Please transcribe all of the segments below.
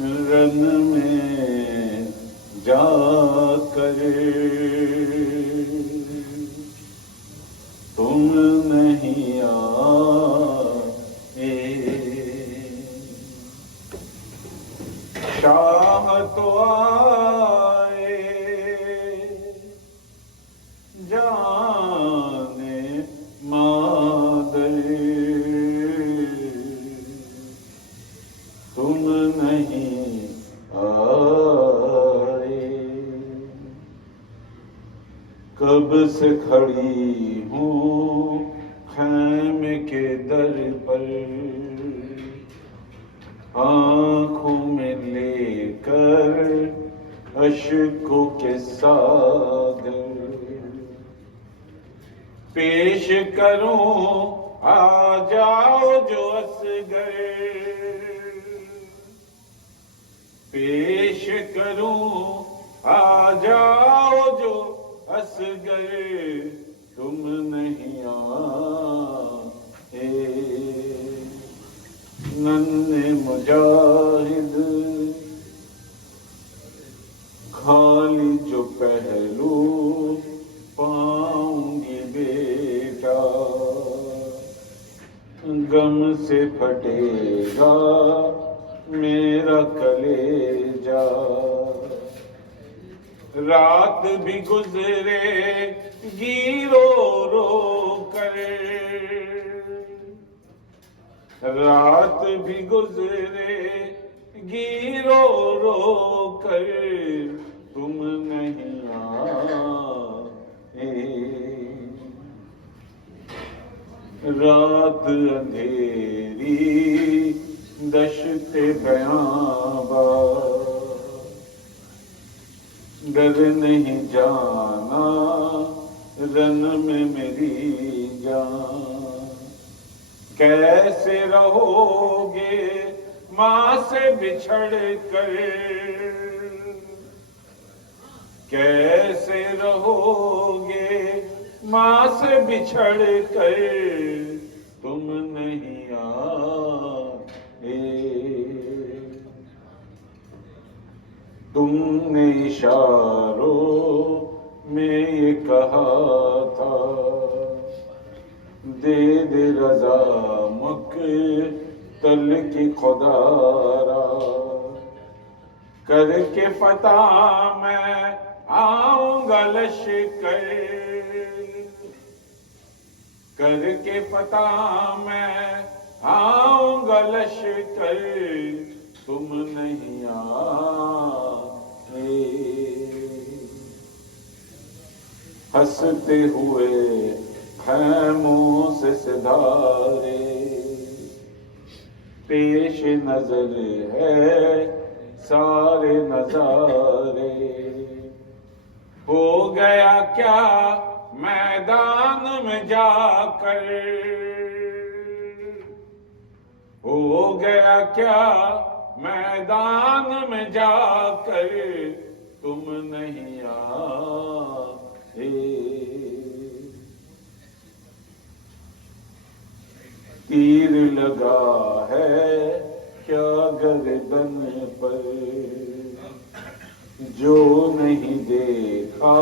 رن میں جا کر تم نہیں آئے، شاہ تو آئے جانے مادر، تم نہیں آئے، کب سے کھڑی ہوں خیمے کے در پر، آنکھوں میں لے کر اشکوں کے ساگر، پیش کروں آ جاؤ جو اصغر، پیش کروں آ جاؤ جو اصغر، تم نہیں آئے، ننھے مجاہد خالی جو پہلو پاؤں گی بیٹا، غم سے پھٹے گا میرا کلیجا، رات بھی گزرے گی رو رو کر، رات بھی گزرے گی رو رو کر، تم نہیں آئے، رات اندھیری دشت بیاباں، ڈر نہیں جانا رن میں میری جان، کیسے رہو گے ماں سے بچھڑ کر، کیسے رہو گے ماں سے بچھڑ کر، تم نہیں آئے، تم نے اشاروں میں یہ کہا تھا، دے دے رضا مقتل کی خدا را، کر کے فتح میں آؤں گا لشکر، کر کے فتح میں آؤں گا لشکر، تم نہیں آئے، ہنستے ہوئے خیموں سے ستارے، پیش نظر ہے سارے نظارے، ہو گیا کیا میدان میں جا کر، ہو گیا کیا میدان میں جا کر، تم نہیں آئے، تیر لگا ہے کیا گردن پر، جو نہیں دیکھا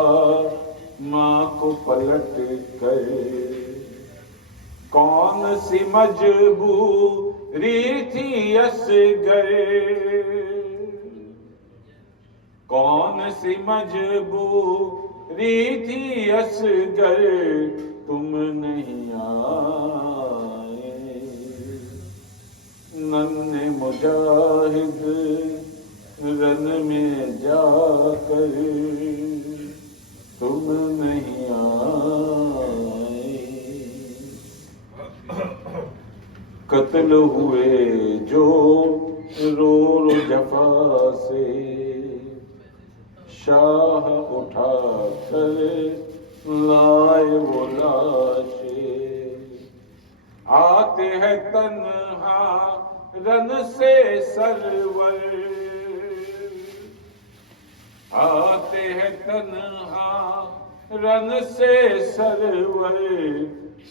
ماں کو پلٹ کر، کون سی مجبوری تھی اصغر، کون سی مجبوری تھی اصغر، تم نہیں آئے، ننھے مجاہد رن میں جا کر تم نہیں آئے، قتل ہوئے جو رو رو جفا سے، شاہ اٹھا کر لائے وہ لاشیں، آتے ہیں تنہا رن سے سرور، آتے ہیں تنہا رن سے سرور،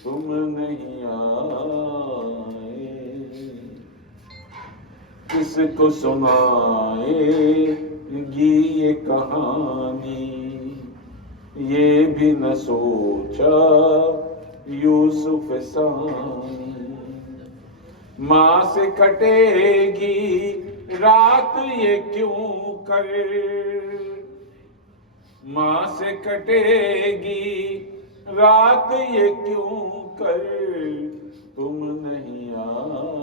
تم نہیں آئے، کس کو سنائے گی یہ کہانی، یہ بھی نہ سوچا یوسف ثانی۔ ماں سے کٹے گی رات یہ کیوں کر، ماں سے کٹے گی رات یہ کیوں کر، تم نہیں آئے۔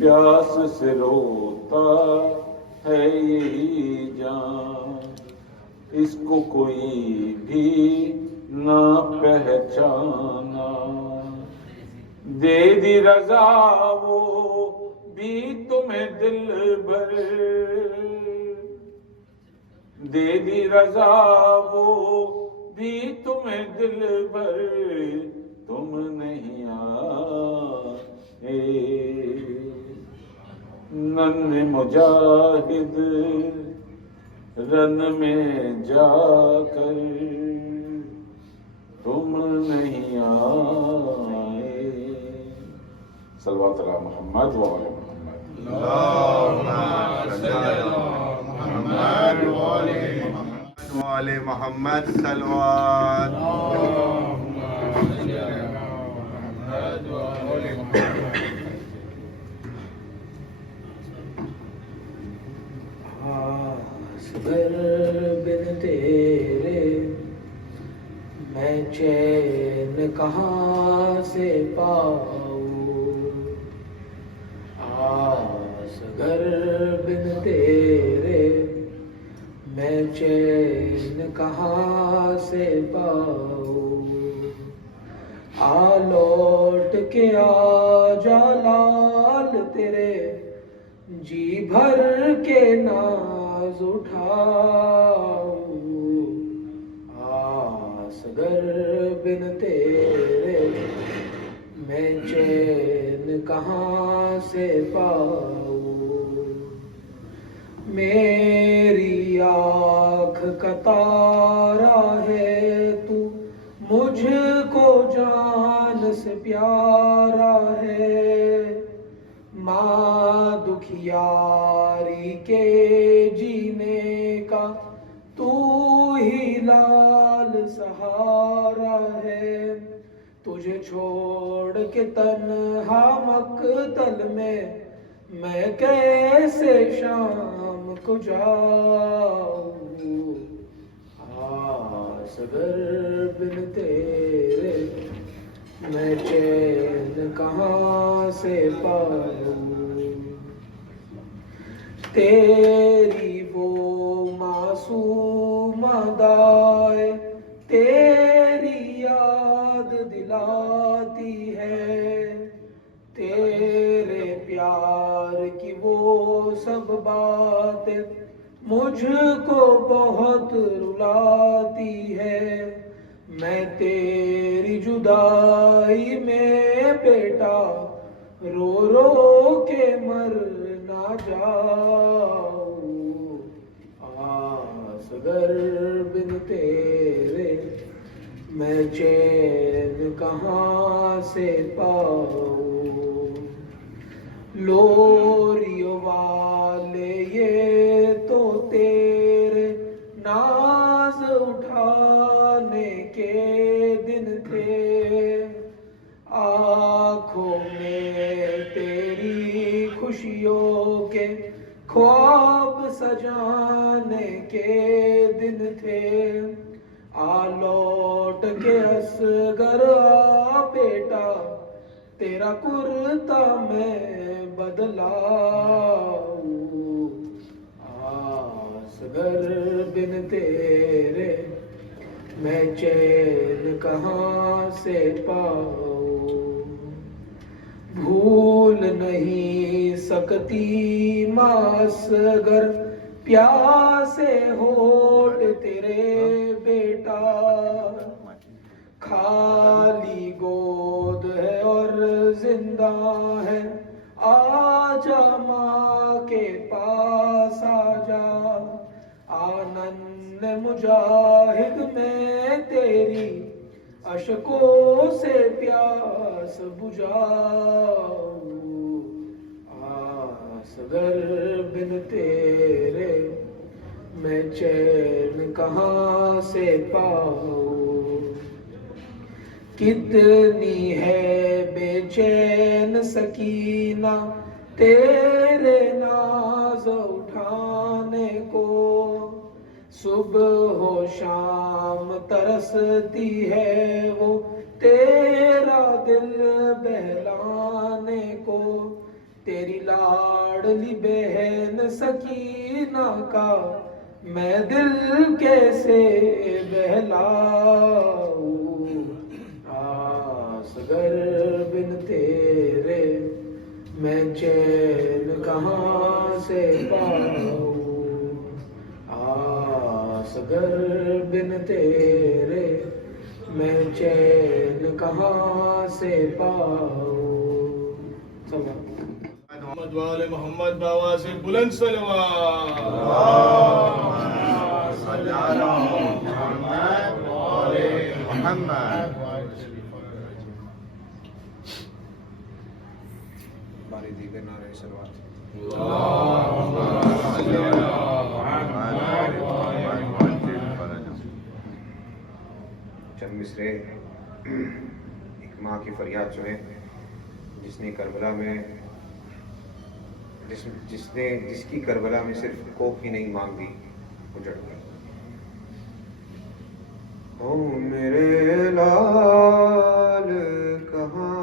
پیاس سے روتا ہے یہی جان، اس کو کوئی بھی نہ پہچانا۔ دے دی رضا وہ بھی تمہیں دل بھر، دے دی رضا وہ بھی تمہیں دل بھر، تم نہیں آئے۔ نن مجاہد رن میں جا کر، تم نہیں آئے۔ صلوات علی محمد و آل محمد۔ اللہم صل علی محمد و آل محمد صلوات۔ اللہم صل علی محمد و آل محمد۔ اصغر بن تیرے میں چین کہاں سے پاؤں، اصغر بن تیرے میں چین کہاں سے پاؤں۔ لوٹ کے آ جا لال تیرے جی بھر کے ناز اٹھاؤں۔ اصغر بن تیرے میں چین کہاں سے پاؤں۔ میری آنکھ کا تارا ہے تو مجھ کو جان سے پیارا ہے، ماں دکھیاری کے جینے کا تو ہی لال سہارا ہے۔ تجھے چھوڑ کے تنہا مقتل میں کیسے شام کو جاؤں۔ اصغر بن تیرے میں چین کہاں سے پاؤں۔ تیری وہ معصوم ادائیں تیری یاد دلاتی ہے، تیرے پیار کی وہ سب باتیں مجھ کو بہت رلاتی ہے۔ میں تیری جدائی میں بیٹا رو رو کے مر نہ جاؤں۔ اصغر بن تیرے میں چین کہاں سے پاؤں۔ لوریوں والے یہ تو تیرے ناز اٹھانے کے دن تھے، آنکھوں میں تیری خوشیوں کے خواب سجانے کے دن تھے۔ لوٹ کے اصغر آ بیٹا تیرا کرتا میں بدلاؤں۔ اصغر بن تیرے میں چین کہاں سے پاؤں۔ بھول نہیں سکتی ماں اصغر پیاسے ہونٹ تیرے بیٹا، خالی گود ہے اور زندہ ہے، آجا ماں کے پاس آجا۔ آنن مجاہد میں تیری اشکوں سے پیاس بجھاؤ اصغر بن تیرے میں چین کہاں سے پاؤں کتنی ہے بے چین سکینہ تیرے ناز اٹھانے کو صبح و شام ترستی ہے وہ تیرا دل بہلانے کو تیری لاڈلی بہن سکینہ کا میں دل کیسے بہلاؤں اصغر بن تیرے میں چین کہاں سے پاؤں اصغر بن تیرے میں چین کہاں سے پاؤں محمد والے محمد بابا سے بلند صلوات باری دیگر نعرہ صلوات چند مصرے ایک ماں کی فریاد جو ہے جس نے کربلا میں جس کی کربلا میں صرف کوکھ ہی نہیں مانگی اجڑ گئی او میرے لال کہاں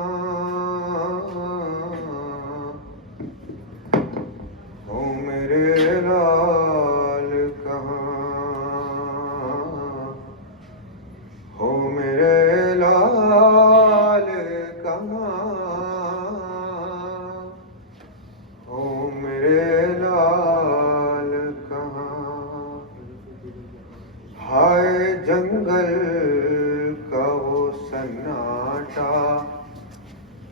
او میرے لال کہاں او میرے لال کہاں او میرے لال کہاں ہائے جنگل کا وہ سناٹا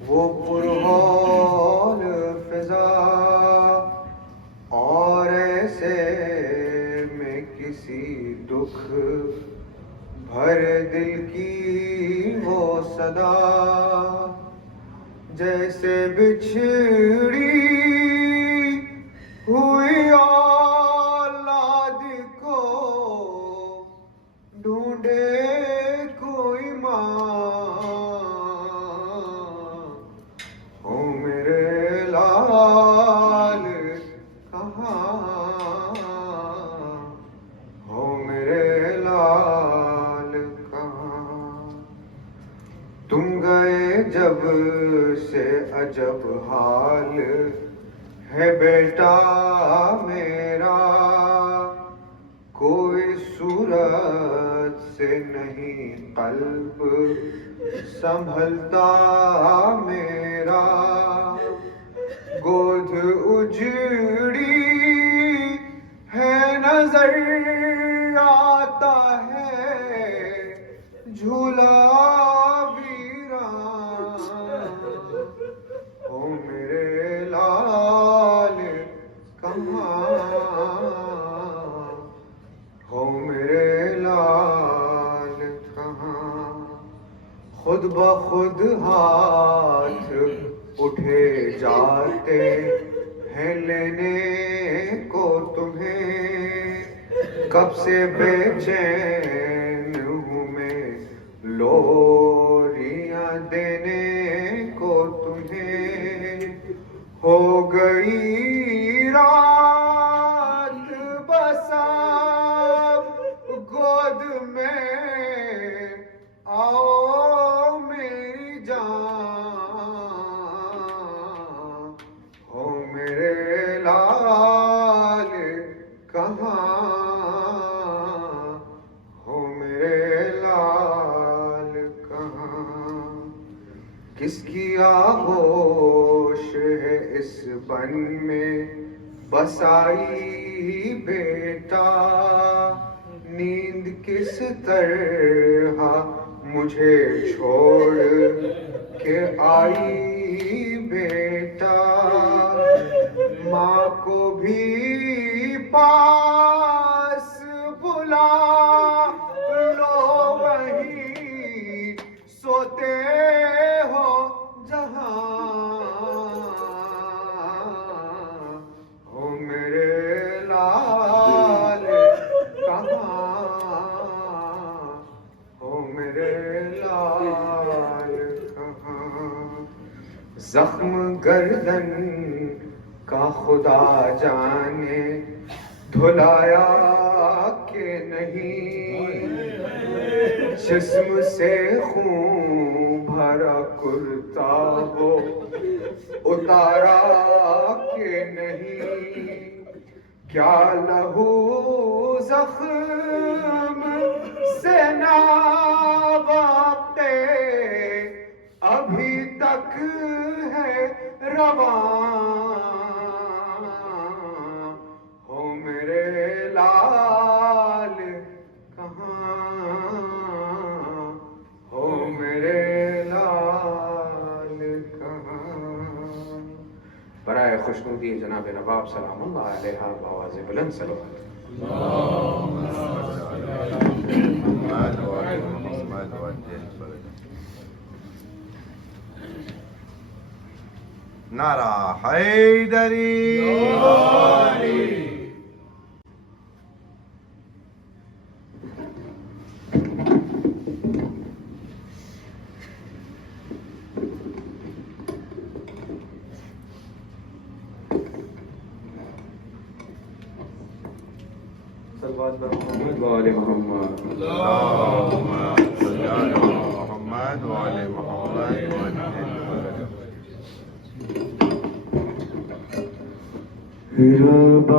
وہ پرہول فضا اور ایسے میں کسی دکھ بھر دل کی وہ صدا جیسے بچھڑی ہوئی اولاد کو ڈھونڈے کوئی ماں او میرے لال کہاں او میرے لال کہاں تم گئے جب سے عجب حال ہے بیٹا میرا کوئی صورت سے نہیں قلب سنبھلتا میرا گود اجڑی ہے نظر آتا ہے جھولا ویران او میرے لال کہاں او میرے لال کہاں خود بخود ہاتھ اٹھے جاتے ہیں لینے کو تمہیں کب سے بے چین ہوں میں لوریاں دینے کو تمہیں ہو گئی رات بسا گود میں آؤ میری جان ہو میرے لال کہاں ہو میرے لال کہاں کس کی آغوش ہے اس بن میں بسائی بیٹا نیند کس طرح مجھے چھوڑ کے آئی بیٹا ماں کو بھی پاس بلا لو وہیں زخم گردن کا خدا جانے دھلایا کہ نہیں، جسم سے خون بھرا کرتا ہو اتارا کہ نہیں، کیا لہو زخم سے ناواقع ابھی تک ہے رواں، ہو میرے لال کہاں، ہو میرے لال کہاں۔ برائے خوشنودی جناب نواب سلام اللہ علیہ بآواز بلند صلوات۔ نعرہ حیدری، صلوات بر محمد و آل محمد۔ اللہم صلی علی محمد و آل محمد و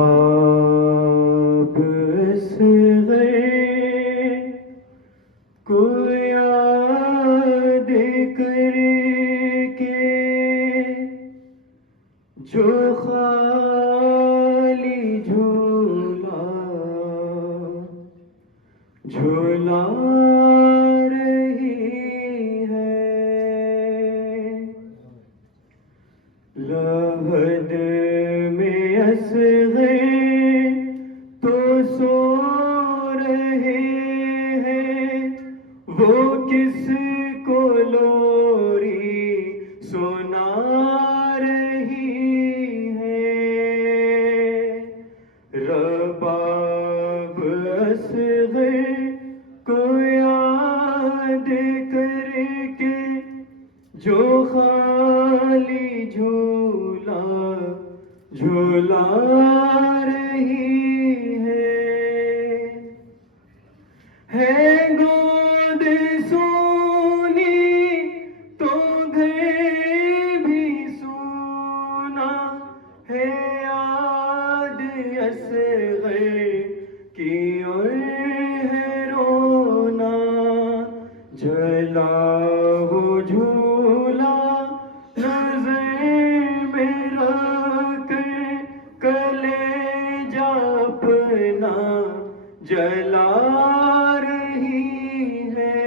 رباب اصغر کو یاد کر کے جو خالی جھولا جھولا رہی ہے، لحد میں اصغر تو سو رہے ہیں، وہ کس کو لوری سنا رہی ہے، رباب اصغر کو یاد کر کے جو خالی جھولا جھولا رہی ہے گود سونی تو گھر بھی سونا ہے، یاد اصغر کی اور ہے رونا، جلا وہ جھولا نظر میں رکھ کلیجہ اپنا جلا رہی ہے،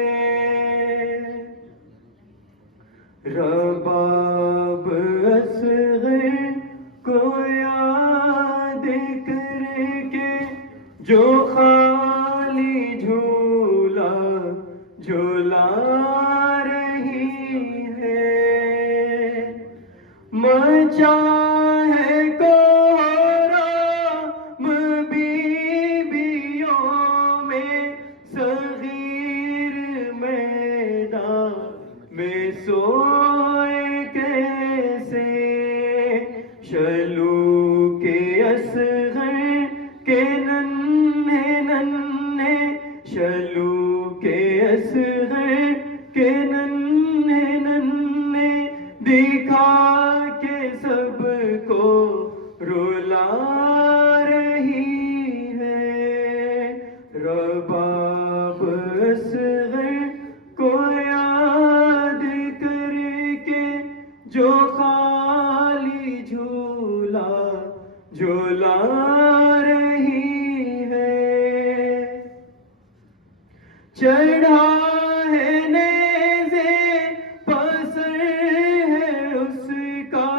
رباب اصغر کو یاد کر کے جو خالی جھولا جھولا رہی ہے، مچا ہے کوہرام بیویوں میں، صغیر میدان میں سوئے کیسے، شلو کے اصغر کے ننھے ننھے، شلو کے اصغر کے ننھے ننھے دکھا کے سب کو رلا رہی ہے، رباب اصغر کو یاد کر کے جو خالی جھولا جھولا رہی ہے، چڑھا ہے نیزے پسر ہے اس کا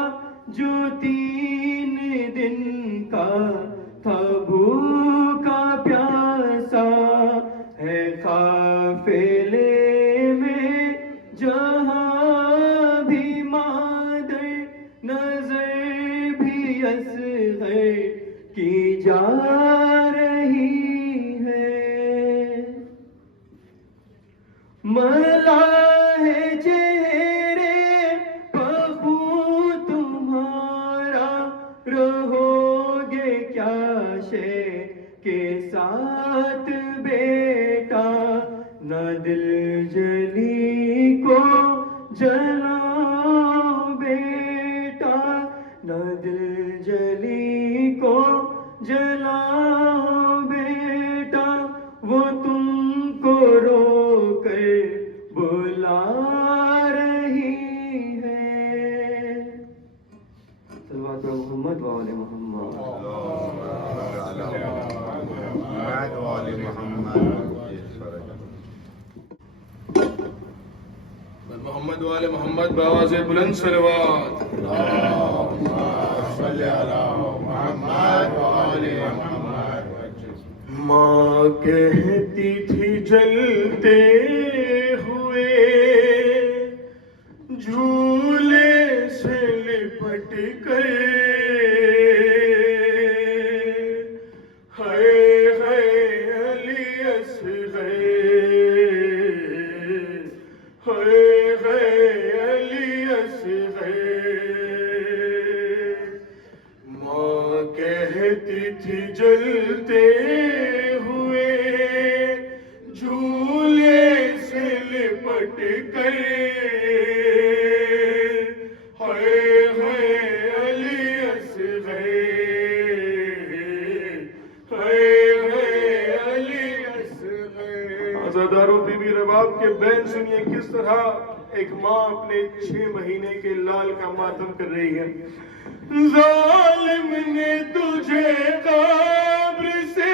جو 3 دن کا تھا بھوکا پیاسا ہے، قافلے میں جہاں بھی مادر نظر بھی اصغر کی جا رہی ہے، ملا ہے چہرے پہ خون نہ دل جلی کو جلاؤ بیٹا، نہ دل جلی کو جلاؤ بیٹا، وہ تم کو رو کر بلا رہی ہے۔ صلوات محمد و آل محمد۔ محمد وآل محمد۔ محمد وآل محمد بآواز بلند صلوات۔ ماں کہتی تھی جلتے ہوئے جھولے سے لپٹ کر، ہائے ہائے علی اصغر، ہائے ہائے علی اصغر۔ ماں کہتی تھی جلتے ہوئے جھولے سے لپٹ کر، ہائے ہائے علی اصغر، ہائے ہائے علی اصغر۔ عزادارو بی بی رباب کے بین سنیے کس طرح ایک ماں اپنے 6 مہینے کے لال کا ماتم کر رہی ہے۔ ظالم نے تجھے قبر سے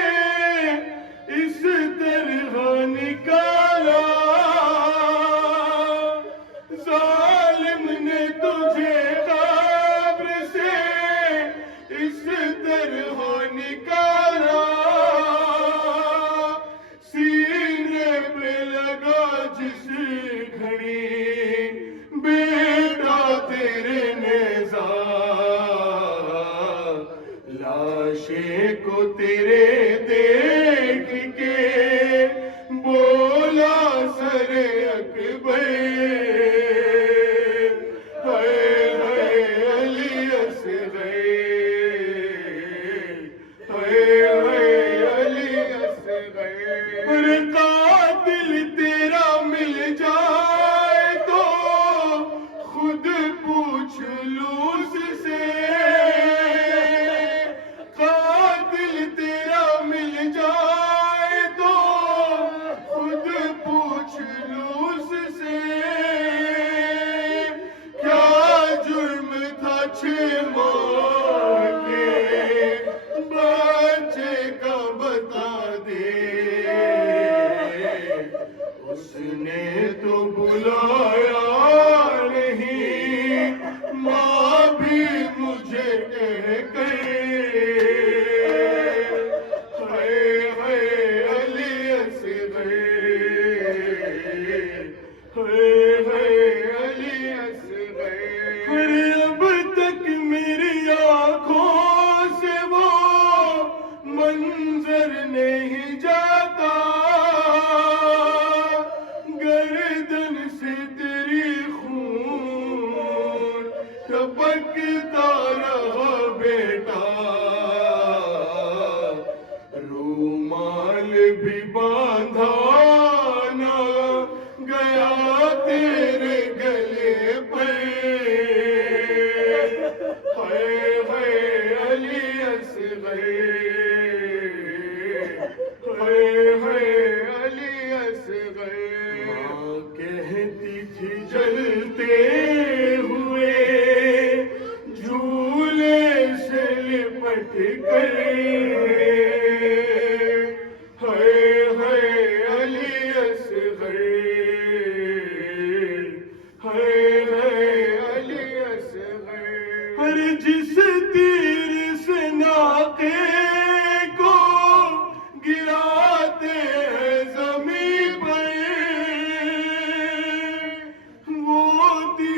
اس طرح نکالا، ظالم نے تجھے قبر سے اس طرح نکالا، سینے پہ لگا جس گھڑی بیٹا تیرے نیزہ، لاشے کو تیرے دیکھ کے بولا سر اکبر، ہائے ہائے علی اصغر، ہائے ہائے علی اصغر۔ اور قاتل تیرا مل جائے تو خود پوچھ لو اس سے، قاتل تیرا مل جائے تو خود پوچھ لو اس سے، کیا جرم تھا 6 ماہ کے بچے کا بتا دے، اس نے تو بلایا نہیں، ماں بھی مجھے کہہ کر، ہائے ہائے علی اصغر، ہائے ہائے علی اصغر۔ اب تک میری آنکھوں سے وہ منظر نہیں جاتا، گردن سے تیری خون ٹپکتا رہا بیٹا، رومال بھی باندھا نہ گیا تیرے گلے پر، ہائے ہائے علی اصغر، ہائے ہائے علی اصغر۔ ماں کہتی تھی جلتے ہوئے جھولے سے لپٹ کر، ہائے ہائے علی اصغر، ہائے ہائے علی اصغر۔ ہر جس تیر سے ناقے کو گراتے ہیں زمین پر، وہ تیر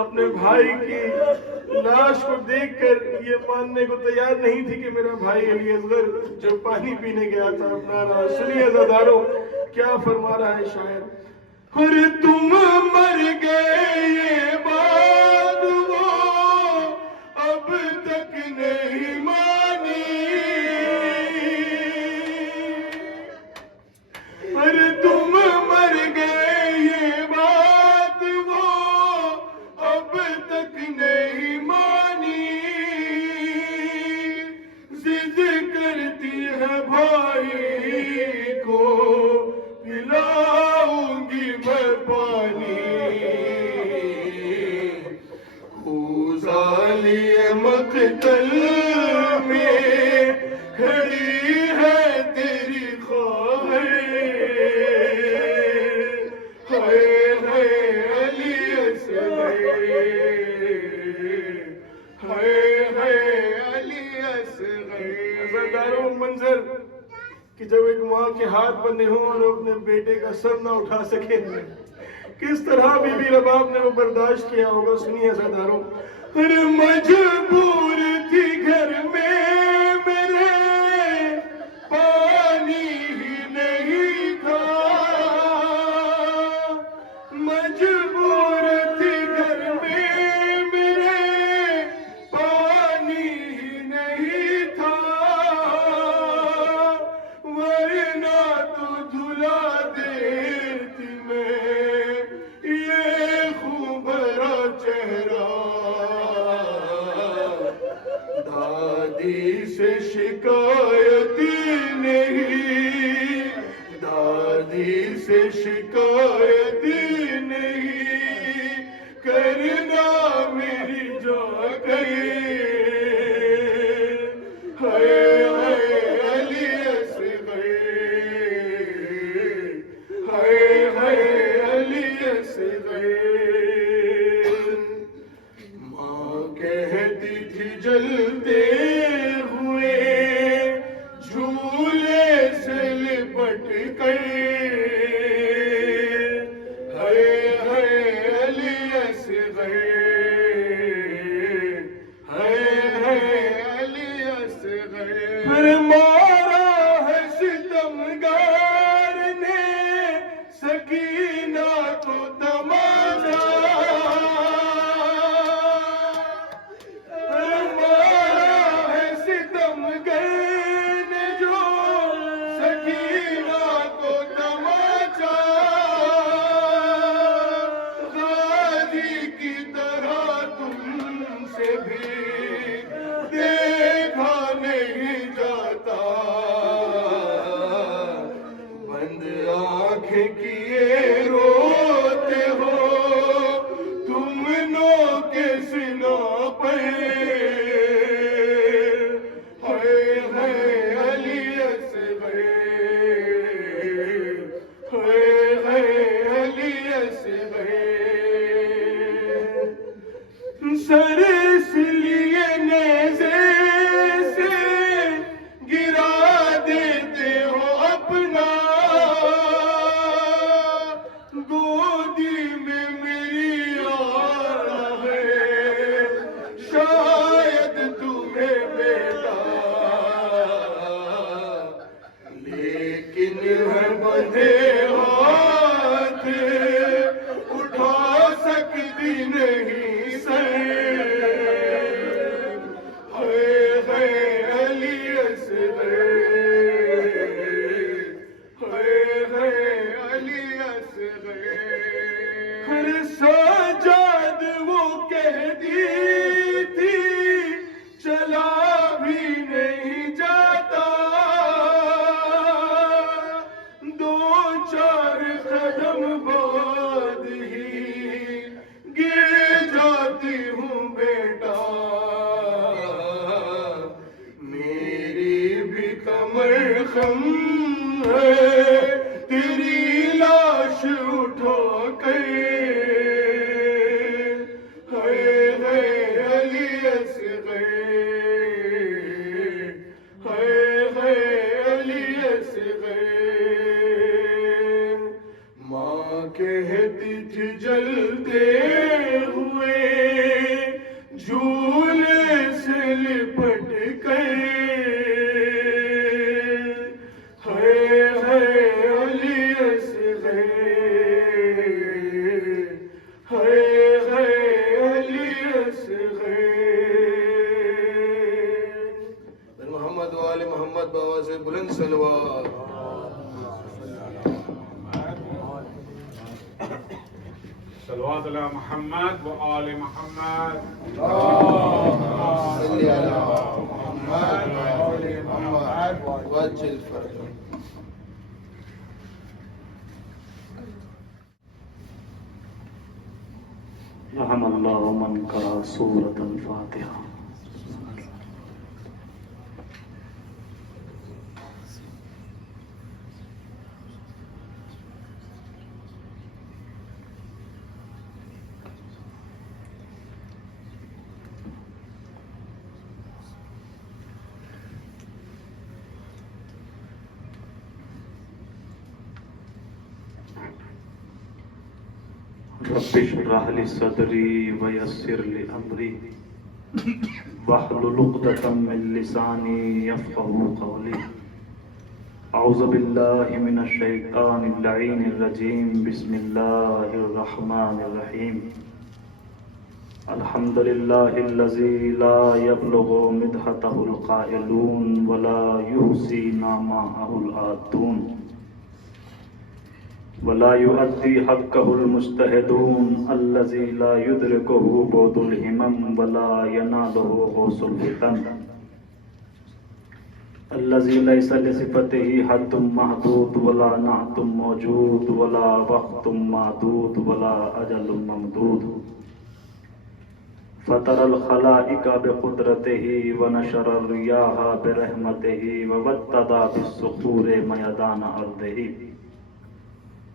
اپنے بھائی کی لاش کو دیکھ کر یہ ماننے کو تیار نہیں تھی کہ میرا بھائی علی اصغر جو پانی پینے گیا تھا اپنا رہا. سنیے عزادارو کیا فرما رہا ہے شاعر. اور تم مر گئے یہ بات وہ اب تک نہیں مانی. اور تم مر گئے یہ بات وہ اب تک نہیں مانی. ضد کرتی ہے بھائی کو پلاؤں گی میں پانی. خوزالی مقتل میں کھڑی ہے تیری خواہش. ہائے ہائے علی اصغر, ہائے ہائے علی اصغر. عزاداروں منظر کہ جب ایک ماں کے ہاتھ بندھے ہوں اور اپنے بیٹے کا سر نہ اٹھا سکے, کس طرح بی بی رباب نے وہ برداشت کیا ہوگا. سنیے عزاداروں. مجبور تھی گھر میں میرے پانی ہی نہیں تھا. مجبور تھی گھر میں میرے پانی ہی نہیں تھا. ورنہ تو دھلا دیتی میں یہ خوب بھرا چہرہ. دادی سے شکایت نہیں, دادی سے شکایت نہیں کرنا میری جا گئی. ہائے ہائے علی اصغر, ہائے ہائے علی اصغر. ماں کہتی تھی جلتے ہوئے جھولے سے لپٹ کر. ہائے ہائے علی اصغر, ہائے ہائے علی اصغر. پھر مارا ہے ستمگار نے سکینہ کو تماچا. سر اس لیے نیزے سے گرا دیتے ہو اپنا. گودی میں میری آنا ہے شاید تمہیں بیٹا, لیکن ہے بندھے ہاتھ اٹھا سکتی نہیں. سجاد وہ کہتی تھی چلا بھی نہیں جاتا. دو چار قدم بعد ہی گر جاتی ہوں بیٹا. میری بھی کمر خم ہے تیری لاش اٹھا کر. ماں کہتی تھی جلتے ہوئے محمد و آل محمد بآواز بلند صلوات. صلوات علی محمد و آل محمد. صلی علی محمد و آل محمد وعجل فرجهم. رحم اللہ من قرأ سورۃ الفاتحہ. رب اشرح لي صدري ويسر لي امري واحلل عقدة من لساني يفقهوا قولي. اعوذ بالله من الشيطان اللعين الرجيم. بسم الله الرحمن الرحيم. الحمد لله الذي لا يبلغ مدحته القائلون ولا يحصي نعماءه العادون ولا يؤدي حقه المجتهدون الذي لا يدركه بعد الهمم ولا يناله غوث الفتن الذي ليس لصفته حد محدود ولا نعت موجود ولا وقت معدود ولا أجل ممدود. فطر الخلائق بقدرته ونشر الرياح برحمته ووتد بالصخور ميدان أرضه.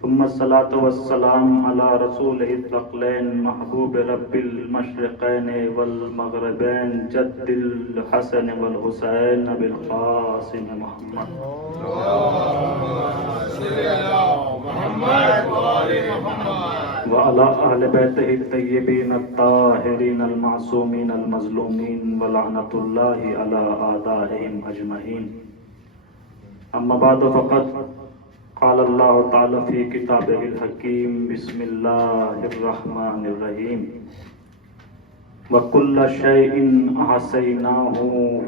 ثم الصلاة والسلام على رسوله الثقلين محبوب رب المشرقين والمغربين جد الحسن والحسين بالقاسم محمد وعلى أهل بيته الطيبين الطاهرين المعصومين المظلومين ولعنة الله على أعدائهم أجمعين. أما بعد فقد قال الله تعالى في كتابه الحكيم. بسم الله الرحمن الرحيم. وكل شيء أحصيناه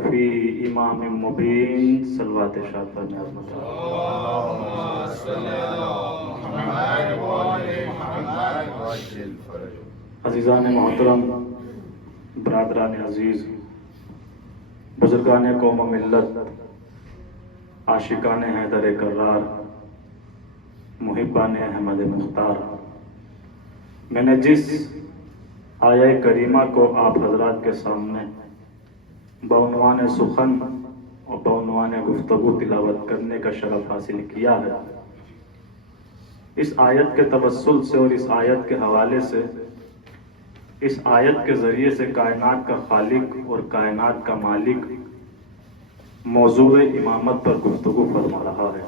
في إمام مبين. صلوات شرف نعمت. عزیزان محترم، برادران عزیز، بزرگان قوم و ملت، عاشقان حیدر کرار، محبان احمد مختار، میں نے جس آیہ کریمہ کو آپ حضرات کے سامنے بعنوان سخن اور بعنوان گفتگو تلاوت کرنے کا شرف حاصل کیا ہے، اس آیت کے توسل سے اور اس آیت کے حوالے سے، اس آیت کے ذریعے سے کائنات کا خالق اور کائنات کا مالک موضوع امامت پر گفتگو فرما رہا ہے.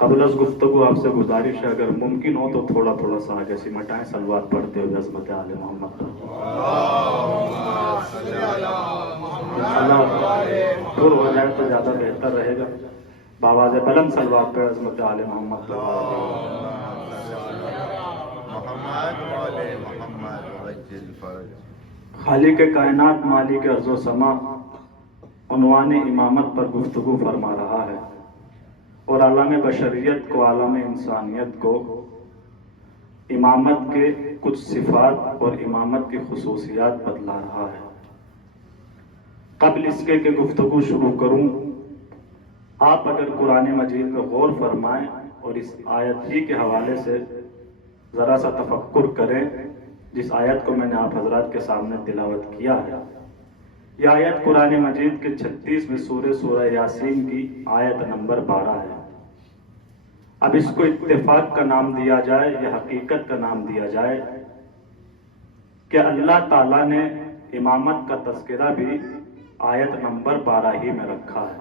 قبل از گفتگو آپ سے گزارش ہے اگر ممکن ہو تو تھوڑا تھوڑا سا آگے سمٹائیں صلوات پڑھتے ہوئے عظمت آل محمد پر. انشاءاللہ دور ہو جائے تو زیادہ بہتر رہے گا. بآواز بلند صلوات پہ عظمت آل محمد پر. خالق کائنات مالک ارض و سما عنوان امامت پر گفتگو فرما رہا ہے اور عالم بشریت کو، عالم انسانیت کو امامت کے کچھ صفات اور امامت کی خصوصیات بتلا رہا ہے. قبل اس کے کہ گفتگو شروع کروں، آپ اگر قرآن مجید میں غور فرمائیں اور اس آیت ہی کے حوالے سے ذرا سا تفکر کریں جس آیت کو میں نے آپ حضرات کے سامنے تلاوت کیا ہے. یہ آیت قرآن مجید کے 36ویں سورہ یاسین کی آیت نمبر 12 ہے. اب اس کو اتفاق کا نام دیا جائے یا حقیقت کا نام دیا جائے کہ اللہ تعالیٰ نے امامت کا تذکرہ بھی آیت نمبر 12 ہی میں رکھا ہے.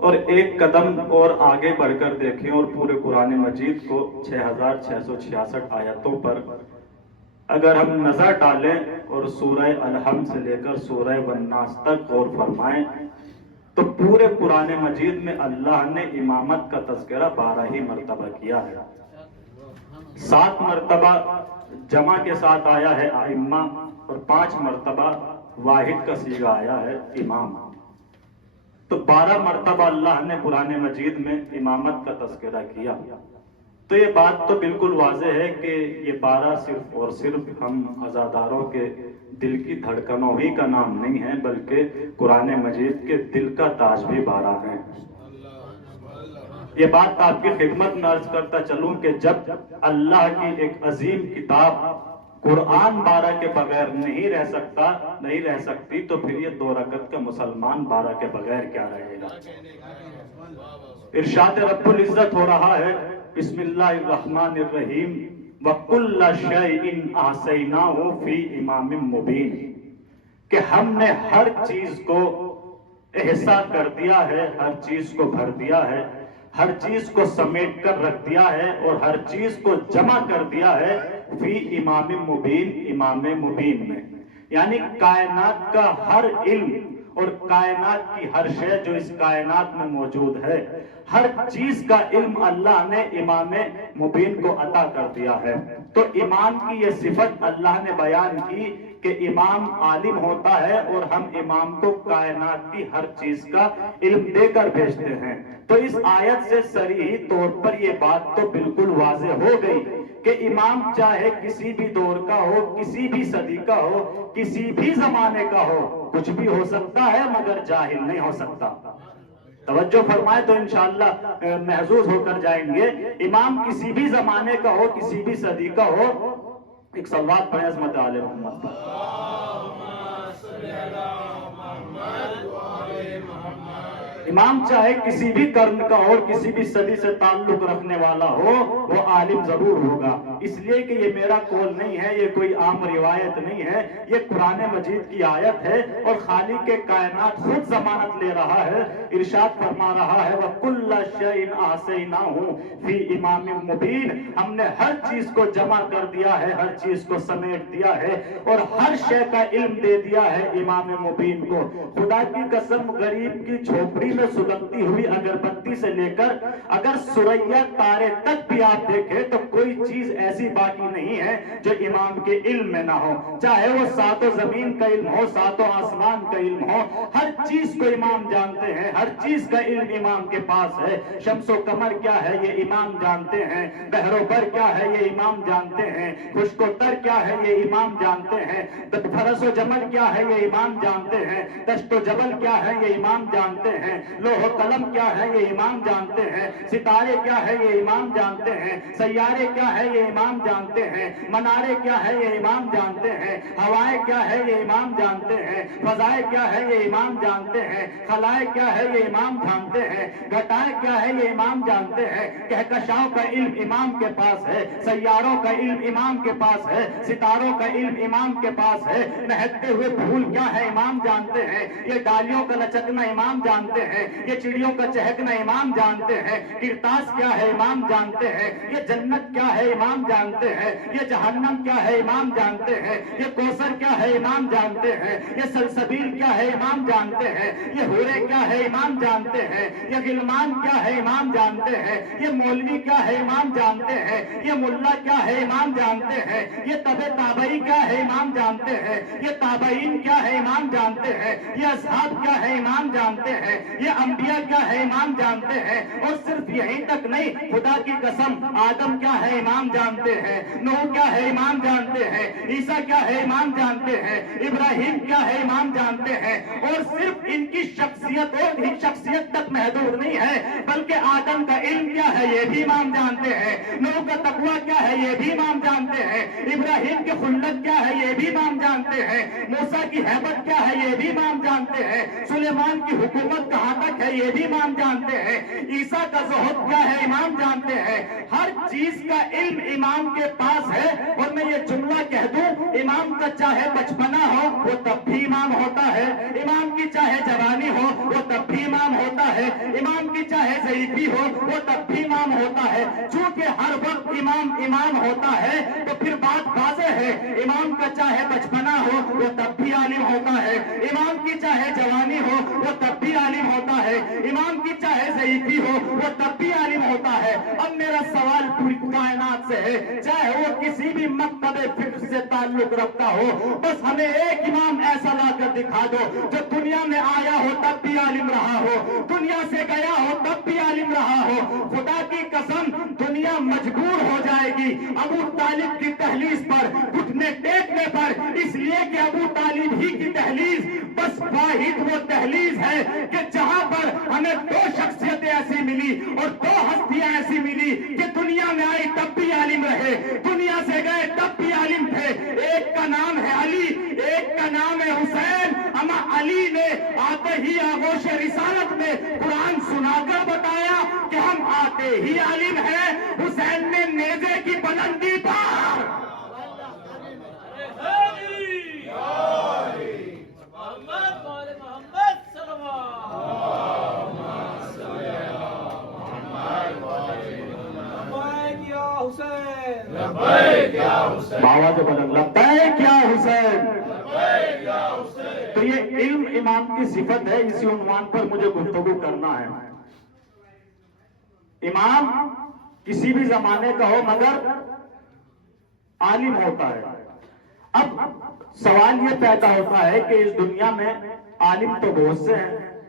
اور ایک قدم اور آگے بڑھ کر دیکھیں اور پورے قرآن مجید کو 6666 آیتوں پر اگر ہم نظر ڈالیں اور سورہ الحمد سے لے کر سورہ والناس تک غور فرمائیں تو پورے قرآن مجید میں اللہ نے امامت کا تذکرہ 12 ہی مرتبہ کیا ہے. 7 مرتبہ جمع کے ساتھ آیا ہے ائمہ اور 5 مرتبہ واحد کا صیغہ آیا ہے امام. تو 12 مرتبہ اللہ نے قرآن مجید میں امامت کا تذکرہ کیا. تو یہ بات تو بالکل واضح ہے کہ یہ 12 صرف اور صرف ہم عزاداروں کے دل کی دھڑکنوں ہی کا نام نہیں ہے، بلکہ قرآن مجید کے دل کا تاج بھی 12 ہے. یہ بات آپ کی خدمت میں عرض کرتا چلوں کہ جب اللہ کی ایک عظیم کتاب قرآن 12 کے بغیر نہیں رہ سکتی تو پھر یہ 2 رکعت کا مسلمان 12 کے بغیر کیا رہے گا. ارشاد رب العزت ہو رہا ہے بسم اللہ الرحمن الرحیم وَكُلَّ شَيْءٍ أَحْصَيْنَاهُ فِي إِمَامٍ مُبِينٍ کہ ہم نے ہر چیز کو احصا کر دیا ہے، ہر چیز کو بھر دیا ہے، ہر چیز کو سمیٹ کر رکھ دیا ہے اور ہر چیز کو جمع کر دیا ہے فی امام مبین، امام مبین میں. یعنی کائنات کا ہر علم اور کائنات کی ہر شے جو اس کائنات میں موجود ہے، ہر چیز کا علم اللہ نے امام مبین کو عطا کر دیا ہے. تو امام کی یہ صفت اللہ نے بیان کی کہ امام عالم ہوتا ہے اور ہم امام کو کائنات کی ہر چیز کا علم دے کر بھیجتے ہیں. تو اس آیت سے صریحی طور پر یہ بات تو بالکل واضح ہو گئی کہ امام چاہے کسی بھی دور کا ہو، کسی بھی صدی کا ہو، کسی بھی زمانے کا ہو، کچھ بھی ہو سکتا ہے مگر جاہل نہیں ہو سکتا. توجہ فرمائے تو انشاءاللہ محظوظ ہو کر جائیں گے. امام کسی بھی زمانے کا ہو، کسی بھی صدی کا ہو. ایک صلوات پڑھیں عظمت آل محمد پر. امام چاہے کسی بھی قرن کا اور کسی بھی صدی سے تعلق رکھنے والا ہو، وہ عالم ضرور ہوگا. اس لیے کہ یہ میرا قول نہیں ہے، یہ کوئی عام روایت نہیں ہے، یہ قرآن مجید کی آیت ہے اور خالق کائنات خود ضمانت لے رہا ہے. ارشاد فرما رہا ہے وَكُلَّ شَيْءٍ أَحْصَيْنَاهُ فِي إِمَامٍ مُبِينٍ ہم نے ہر چیز کو جمع کر دیا ہے، ہر چیز کو سمیٹ دیا ہے اور ہر شے کا علم دے دیا ہے امام مبین کو. خدا کی قسم غریب کی جھوپڑی میں سلگتی ہوئی اگربتی سے لے کر اگر سریا تارے تک بھی آپ دیکھیں تو کوئی چیز ایسی باقی نہیں ہے جو امام کے علم میں نہ ہو. چاہے وہ 7 زمین کا علم ہو، 7 آسمان کا علم ہو، ہر چیز کو امام جانتے ہیں، ہر چیز کا علم امام کے پاس ہے. شمس و قمر کیا ہے یہ امام جانتے ہیں، بحر و بر کیا ہے یہ امام جانتے ہیں، خشک و تر کیا ہے یہ امام جانتے ہیں، فرس و جمل کیا ہے یہ امام جانتے ہیں، دشت و جبل کیا ہے یہ امام جانتے ہیں، لوح و قلم کیا ہے یہ امام جانتے ہیں، ستارے کیا ہے یہ امام جانتے ہیں، سیارے کیا ہے یہ امام جانتے ہیں، منارے کیا ہے یہ امام جانتے ہیں، ہوائیں کیا ہے یہ امام جانتے ہیں، فضائے کیا ہے یہ امام جانتے ہیں، خلائے کیا ہے یہ امام جانتے ہیں، گھٹائے کیا ہے یہ امام جانتے ہیں. کہکشاؤں کا علم امام کے پاس ہے، سیاروں کا علم امام کے پاس ہے، ستاروں کا علم امام کے پاس ہے. مہکتے ہوئے پھول کیا ہے امام جانتے ہیں، یہ ڈالیوں کا لچکنا امام جانتے ہیں، یہ چڑیوں کا چہکنا امام جانتے ہیں، کرتاس کیا ہے امام جانتے ہیں، یہ جنت کیا ہے امام جانتے ہیں، یہ جہنم کیا ہے امام جانتے ہیں، یہ کوثر کیا ہے امام جانتے ہیں، یہ سلسبیل کیا ہے امام جانتے ہیں، یہ حورے کیا ہے امام جانتے ہیں، یہ غلمان کیا ہے امام جانتے ہیں، یہ مولوی کیا ہے امام جانتے ہیں، یہ ملا کیا ہے امام جانتے ہیں، یہ تبع تابعی کیا ہے امام جانتے ہیں، یہ تابعین کیا ہے امام جانتے ہیں، یہ اصحاب کیا ہے امام جانتے ہیں، یہ انبیاء کیا ہے امام جانتے ہیں. اور صرف یہیں تک نہیں، خدا کی قسم آدم کیا ہے امام جانتے ہیں، نوح کیا ہے امام جانتے ہیں، عیسیٰ کیا ہے امام جانتے ہیں، ابراہیم کیا ہے امام جانتے ہیں. اور صرف ان کی شخصیت اور شخصیت تک محدود نہیں ہے، بلکہ آدم کا علم کیا ہے یہ بھی امام جانتے ہیں، نوح کا تقویٰ کیا ہے یہ بھی امام جانتے ہیں، ابراہیم کی خلت کیا ہے یہ بھی امام جانتے ہیں، موسیٰ کی ہیبت کیا ہے یہ بھی امام جانتے ہیں، سلیمان کی حکومت کہاں تک ہے یہ بھی امام جانتے ہیں، عیسیٰ کا زہد کیا ہے امام جانتے ہیں. ہر چیز کا علم امام کے پاس ہے. اور میں یہ جملہ کہہ دوں، امام کا چاہے بچپنا ہو وہ تب بھی امام ہوتا ہے، امام کی چاہے جوانی ہو وہ تب بھی امام ہوتا ہے، امام کی چاہے ضعیفی ہو وہ تب بھی امام ہوتا ہے. چونکہ ہر وقت امام ہوتا ہے تو پھر بات واضح ہے، امام کا چاہے بچپنا ہو وہ تب بھی عالم ہوتا ہے، امام کی چاہے جوانی ہو وہ تب بھی عالم ہوتا ہے، امام کی چاہے ضعیفی ہو وہ تب بھی عالم ہوتا ہے. اب میرا سوال کائنات سے ہے، چاہے وہ کسی بھی مکتب فکر سے تعلق رکھتا ہو، بس ہمیں ایک امام ایسا لا کر دکھا دو جو دنیا میں آیا ہو تب بھی عالم رہا ہو، دنیا سے گیا ہو تب بھی عالم رہا ہو۔ خدا کی قسم دنیا مجبور ہو جائے گی ابو طالب کی دہلیز پر گھٹنے ٹیکنے پر، اس لیے کہ ابو طالب ہی کی دہلیز بس واحد وہ دہلیز ہے کہ جہاں پر ہمیں دو شخصیتیں ایسی ملی اور دو ہستیاں ایسی ملی کہ دنیا میں آئی تب بھی عالم رہے، دنیا سے گئے تب بھی عالم تھے۔ ایک کا نام ہے علی، ایک کا نام ہے حسین۔ اما علی نے آتے ہی آغوش رسالت میں قرآن سنا کر بتایا کہ ہم آتے ہی عالم ہیں، حسین نے نیزے کی بلندی پر آواز بلند لبیک یا حسین۔ تو یہ علم امام کی صفت ہے، اسی عنوان پر مجھے گفتگو کرنا ہے۔ امام کسی بھی زمانے کا ہو مگر عالم ہوتا ہے۔ اب سوال یہ پیدا ہوتا ہے کہ اس دنیا میں عالم تو بہت سے ہیں،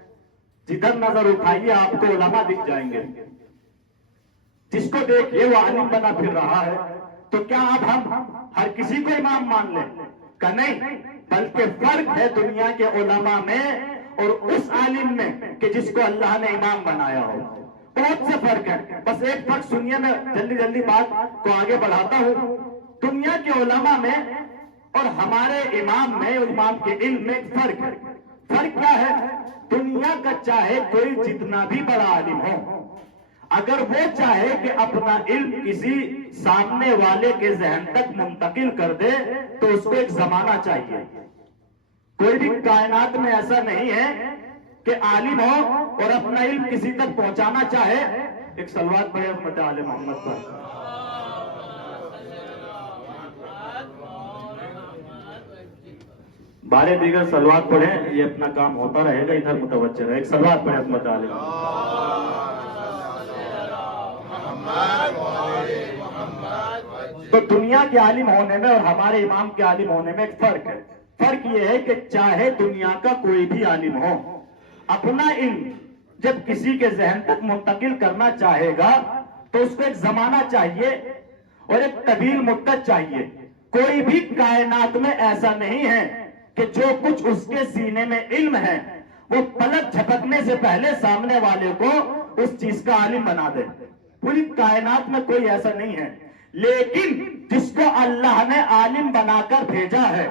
جدھر نظر اٹھائیے آپ کو علماء دکھ جائیں گے، جس کو دیکھیے وہ عالم بنا پھر رہا ہے۔ تو کیا اب ہم ہر کسی کو امام مان لیں؟ کہ نہیں، بلکہ فرق ہے دنیا کے علماء میں اور اس عالم میں کہ جس کو اللہ نے امام بنایا ہو، بہت سے فرق ہے۔ بس ایک فرق سنیے، میں جلدی بات کو آگے بڑھاتا ہوں۔ دنیا کے علماء میں اور ہمارے امام میں اور امام کے علم میں ایک فرق ہے۔ فرق کیا ہے؟ دنیا کا چاہے کوئی جتنا بھی بڑا عالم ہو، اگر وہ چاہے کہ اپنا علم کسی سامنے والے کے ذہن تک منتقل کر دے تو اس کو ایک زمانہ چاہیے۔ کوئی بھی کائنات میں ایسا نہیں ہے کہ عالم ہو اور اپنا علم کسی تک پہنچانا چاہے۔ ایک صلوات پڑھیں حضرت آل محمد پر۔ بارے دیگر صلوات پڑھیں، یہ اپنا کام ہوتا رہے گا، ادھر متوجہ رہے۔ ایک صلوات پڑھیں حضرت آل محمد۔ تو دنیا کے عالم ہونے میں اور ہمارے امام کے عالم ہونے میں ایک فرق ہے۔ فرق یہ ہے کہ چاہے دنیا کا کوئی بھی عالم ہو، اپنا علم جب کسی کے ذہن تک منتقل کرنا چاہے گا تو اس کو ایک زمانہ چاہیے اور ایک طویل مدت چاہیے۔ کوئی بھی کائنات میں ایسا نہیں ہے کہ جو کچھ اس کے سینے میں علم ہے وہ پلک جھپکنے سے پہلے سامنے والے کو اس چیز کا عالم بنا دے۔ پوری کائنات میں کوئی ایسا نہیں ہے، لیکن جس کو اللہ نے عالم بنا کر بھیجا ہے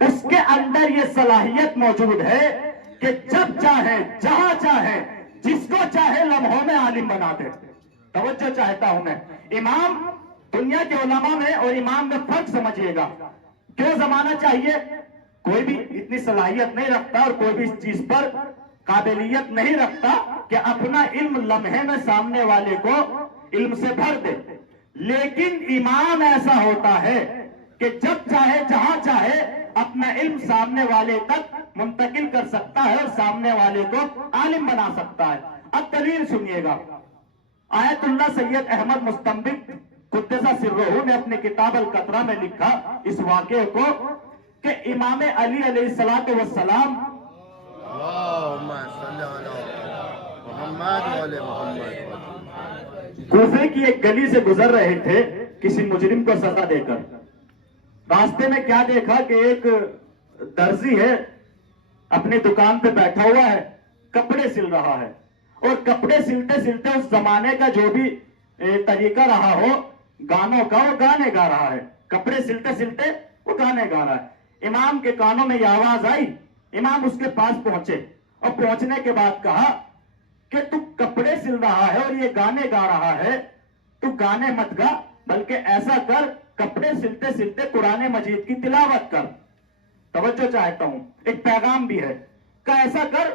اس کے اندر یہ صلاحیت موجود ہے کہ جب چاہے جہاں چاہے جس کو چاہے لمحوں میں عالم بنا دے۔ توجہ چاہتا ہوں میں، امام دنیا کے علماء میں اور امام میں فرق سمجھیے گا۔ کیوں زمانہ چاہیے؟ کوئی بھی اتنی صلاحیت نہیں رکھتا اور کوئی بھی اس چیز پر قابلیت نہیں رکھتا کہ اپنا علم لمحے میں سامنے والے کو علم سے بھر دے، لیکن امام ایسا ہوتا ہے کہ جب چاہے جہاں چاہے اپنا علم سامنے والے تک منتقل کر سکتا ہے اور سامنے والے کو عالم بنا سکتا ہے۔ اب دلیل سنیے گا۔ آیت اللہ سید احمد مستنبط قدس سرہ نے اپنے کتاب القطرہ میں لکھا اس واقعے کو کہ امام علی علیہ السلام کوفے کی ایک گلی سے گزر رہے تھے کسی مجرم کو سزا دے کر۔ راستے میں کیا دیکھا کہ ایک درزی ہے، اپنی دکان پہ بیٹھا ہوا ہے، کپڑے سل رہا ہے، اور کپڑے سلتے سلتے اس زمانے کا جو بھی طریقہ رہا ہو گانوں کا، وہ گانے گا رہا ہے۔ کپڑے سلتے سلتے وہ گانے گا رہا ہے۔ امام کے کانوں میں یہ آواز آئی، امام اس کے پاس پہنچے اور پہنچنے کے بعد کہا کہ تو کپڑے سل رہا ہے اور یہ گانے گا رہا ہے، تو گانے مت گا، بلکہ ایسا کر کپڑے سلتے سلتے قرآن مجید کی تلاوت کر۔ توجہ چاہتا ہوں، ایک پیغام بھی ہے کہ ایسا کر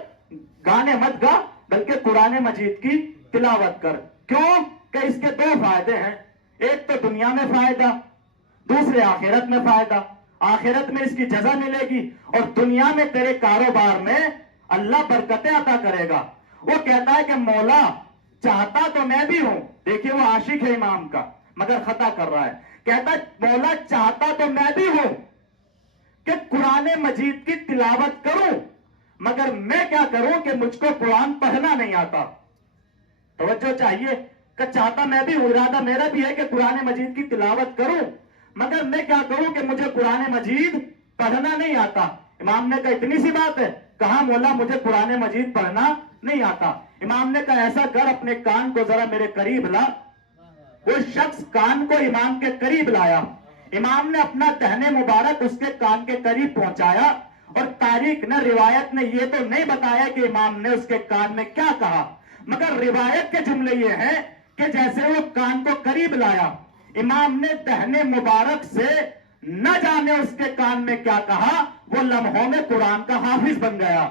گانے مت گا بلکہ قرآن مجید کی تلاوت کر۔ کیوں؟ کہ اس کے دو فائدے ہیں، ایک تو دنیا میں فائدہ، دوسرے آخرت میں فائدہ۔ آخرت میں اس کی جزا ملے گی اور دنیا میں تیرے کاروبار میں اللہ برکتیں عطا کرے گا۔ وہ کہتا ہے کہ مولا چاہتا تو میں بھی ہوں. دیکھیے وہ عاشق ہے امام کا مگر خطا کر رہا ہے. کہتا مولا چاہتا تو میں بھی ہوں کہ قرآن مجید کی تلاوت کروں, مگر میں کیا کروں کہ مجھ کو قرآن پڑھنا نہیں آتا. توجہ چاہیے کہ چاہتا میں بھی ہوں, ارادہ میرا بھی ہے کہ قرآن مجید کی تلاوت کروں, مگر میں کیا کروں کہ مجھے قرآن مجید پڑھنا نہیں آتا. امام نے کہا اتنی سی بات ہے؟ کہا مولا مجھے قرآن مجید پڑھنا نہیں آتا. امام نے کہا ایسا کر اپنے کان کو ذرا میرے قریب لا. وہ شخص کان کو امام کے قریب لایا. امام نے اپنا دہنے مبارک اس کے کان کے قریب پہنچایا, اور تاریخ نے روایت نے یہ تو نہیں بتایا کہ امام نے اس کے کان میں کیا کہا, مگر روایت کے جملے یہ ہیں کہ جیسے وہ کان کو قریب لایا, امام نے دہنے مبارک سے نہ جانے اس کے کان میں کیا کہا, وہ لمحوں میں قرآن کا حافظ بن گیا.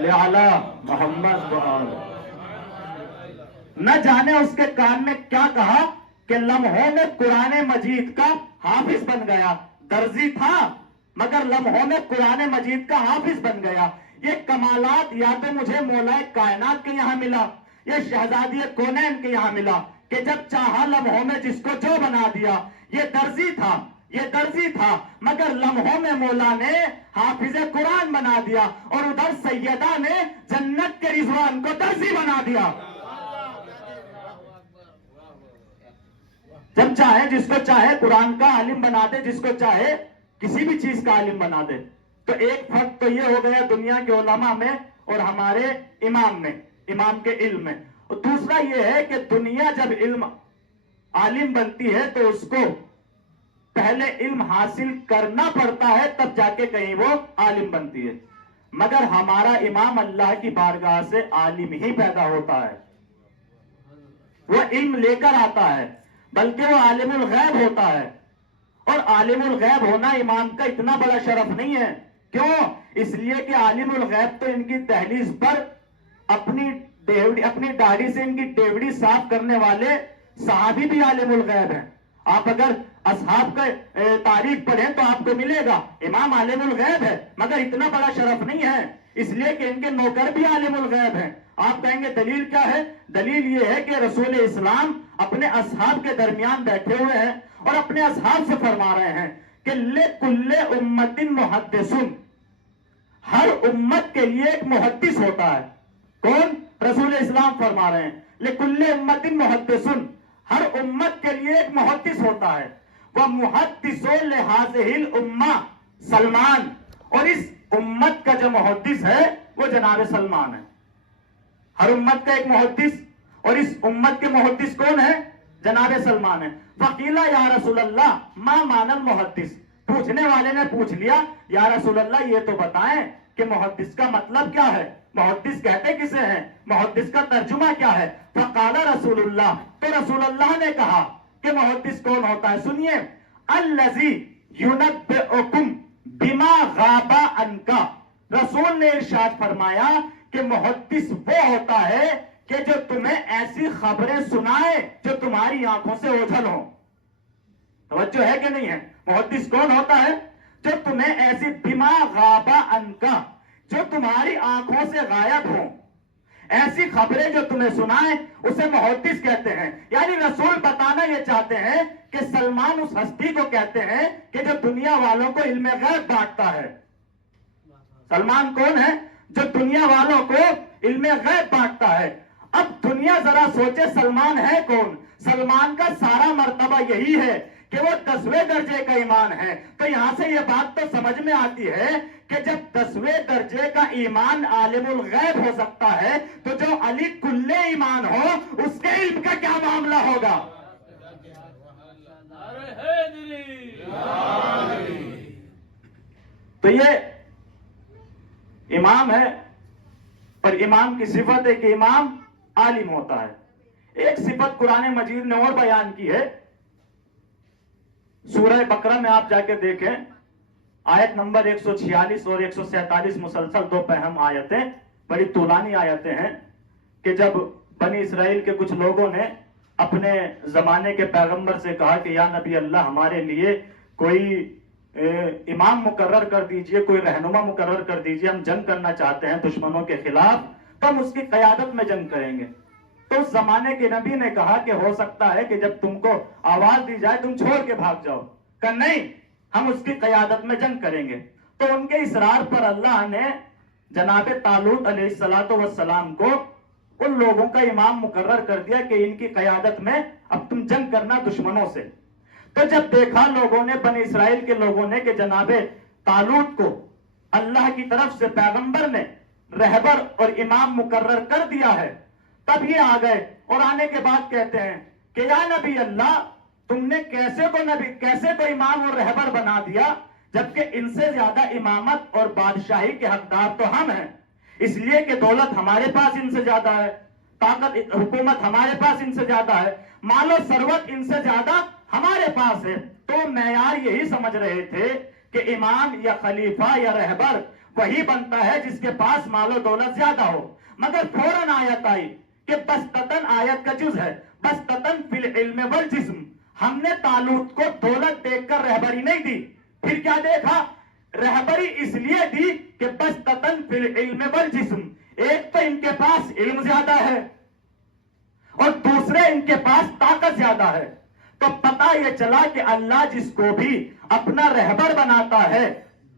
لعلی محمد نہ جانے اس کے کان میں کیا کہا کہ لمحوں میں قرآن مجید کا حافظ بن گیا. درزی تھا مگر لمحوں میں قرآن مجید کا حافظ بن گیا. یہ کمالات یا تو مجھے مولا کائنات کے یہاں ملا, یہ شہزادی کونین کے یہاں ملا کہ جب چاہا لمحوں میں جس کو جو بنا دیا. یہ درزی تھا, یہ درزی تھا, مگر لمحوں میں مولا نے حافظ قرآن بنا دیا, اور ادھر سیدہ نے جنت کے رضوان کو درزی بنا دیا. جب چاہے جس کو چاہے قرآن کا عالم بنا دے, جس کو چاہے کسی بھی چیز کا عالم بنا دے. تو ایک فرق تو یہ ہو گیا دنیا کے علماء میں اور ہمارے امام میں, امام کے علم میں. اور دوسرا یہ ہے کہ دنیا جب علم عالم بنتی ہے تو اس کو پہلے علم حاصل کرنا پڑتا ہے, تب جا کے کہیں وہ عالم بنتی ہے. مگر ہمارا امام اللہ کی بارگاہ سے عالم ہی پیدا ہوتا ہے, وہ علم لے کر آتا ہے, بلکہ وہ عالم الغیب ہوتا ہے. اور عالم الغیب ہونا امام کا اتنا بڑا شرف نہیں ہے. کیوں؟ اس لیے کہ عالم الغیب تو ان کی دہلیز پر اپنی داڑھی سے ان کی ڈیوڑی صاف کرنے والے صحابی بھی عالم الغیب ہیں. آپ اگر اصحاب کا تاریخ پڑھیں تو آپ کو ملے گا امام عالم الغیب ہے, مگر اتنا بڑا شرف نہیں ہے, اس لیے کہ ان کے نوکر بھی عالم الغیب ہیں. آپ کہیں گے دلیل کیا ہے؟ دلیل یہ ہے کہ رسول اسلام اپنے اصحاب کے درمیان بیٹھے ہوئے ہیں اور اپنے اصحاب سے فرما رہے ہیں کہ لِكُلِّ أُمَّةٍ مُحَدِّثٌ, ہر امت کے لیے ایک محدث ہوتا ہے. کون؟ رسول اسلام فرما رہے ہیں لِكُلِّ أُمَّةٍ مُحَدِّثٌ, ہر امت کے لیے ایک محدث ہوتا ہے. وَمُحَدِّثُ لِهَذِهِ الْأُمَّةِ سلمان, اور اس امت کا جو محدث ہے وہ جناب سلمان ہے. ہر امت کا ایک محدث, اور اس امت کے محدث کون ہے؟ جناب سلمان ہے. فقیلا یا رسول اللہ ما معنی المحدث, پوچھنے والے نے پوچھ لیا یا رسول اللہ یہ تو بتائیں کہ محدث کا مطلب کیا ہے, محدث کہتے کسے ہیں, محدث کا ترجمہ کیا ہے؟ فقال رسول اللہ, تو رسول اللہ نے کہا کہ محدث کون ہوتا ہے؟ سنیے, الذی ینبئکم بما غاب عنکا, رسول نے ارشاد فرمایا کہ محدث وہ ہوتا ہے کہ جو تمہیں ایسی خبریں سنائے جو تمہاری آنکھوں سے اوجھل ہوں. توجہ ہے کہ نہیں ہے؟ محدث کون ہوتا ہے؟ جو تمہیں ایسی بما غاب عنکا, جو تمہاری آنکھوں سے غائب ہوں, ایسی خبریں جو تمہیں سنائے اسے محدث کہتے ہیں. یعنی رسول بتانا یہ چاہتے ہیں کہ سلمان اس ہستی کو کہتے ہیں کہ جو دنیا والوں کو علم غیب بانٹتا ہے. سلمان کون ہے؟ جو دنیا والوں کو علم غیب بانٹتا ہے. اب دنیا ذرا سوچے سلمان ہے کون؟ سلمان کا سارا مرتبہ یہی ہے کہ وہ 10ویں درجے کا ایمان ہے. تو یہاں سے یہ بات تو سمجھ میں آتی ہے کہ جب 10ویں درجے کا ایمان عالم الغیب ہو سکتا ہے تو جو علی کل ایمان ہو اس کے علم کا کیا معاملہ ہوگا؟ تو یہ امام ہے, پر امام کی صفت ہے کہ امام عالم ہوتا ہے. ایک صفت قرآن مجید نے اور بیان کی ہے, سورہ بقرہ میں آپ جا کے دیکھیں, آیت نمبر 146 اور 147 مسلسل دو پہم آیتیں, بڑی طولانی آیتیں ہیں, کہ جب بنی اسرائیل کے کچھ لوگوں نے اپنے زمانے کے پیغمبر سے کہا کہ یا نبی اللہ ہمارے لیے کوئی امام مقرر کر دیجئے, کوئی رہنما مقرر کر دیجئے, ہم جنگ کرنا چاہتے ہیں دشمنوں کے خلاف. تو ہم اس کی قیادت میں جنگ کریں گے. تو اس زمانے کے نبی نے کہا کہ ہو سکتا ہے کہ جب تم کو آواز دی جائے تم چھوڑ کے بھاگ جاؤ. کہ نہیں، ہم اس کی قیادت میں جنگ کریں گے. تو ان کے اصرار پر اللہ نے جناب طالوت علیہ السلام کو ان لوگوں کا امام مقرر کر دیا کہ ان کی قیادت میں اب تم جنگ کرنا دشمنوں سے. تو جب دیکھا لوگوں نے، بنی اسرائیل کے لوگوں نے، کہ جناب طالوت کو اللہ کی طرف سے پیغمبر نے رہبر اور امام مقرر کر دیا ہے، تب یہ آ گئے اور آنے کے بعد کہتے ہیں کہ یا نبی اللہ، تم نے کیسے کو امام اور رہبر بنا دیا، جبکہ ان سے زیادہ امامت اور بادشاہی کے حقدار تو ہم ہیں. اس لیے کہ دولت ہمارے پاس ان سے زیادہ ہے، طاقت حکومت ہمارے پاس ان سے زیادہ ہے، مال و ثروت ان سے زیادہ ہمارے پاس ہے. تو معیار یہی سمجھ رہے تھے کہ امام یا خلیفہ یا رہبر وہی بنتا ہے جس کے پاس مال و دولت زیادہ ہو. مگر فوراً آیت آئی کہ بستتن، آیت کا جز ہے، بستتن فی العلم والجسم. ہم نے طالوت کو دولت دیکھ کر رہبری نہیں دی. پھر کیا دیکھا؟ رہبری اس لیے دی کہ بستتن فی العلم والجسم. ایک تو ان کے پاس علم زیادہ ہے اور دوسرے ان کے پاس طاقت زیادہ ہے. تو پتہ یہ چلا کہ اللہ جس کو بھی اپنا رہبر بناتا ہے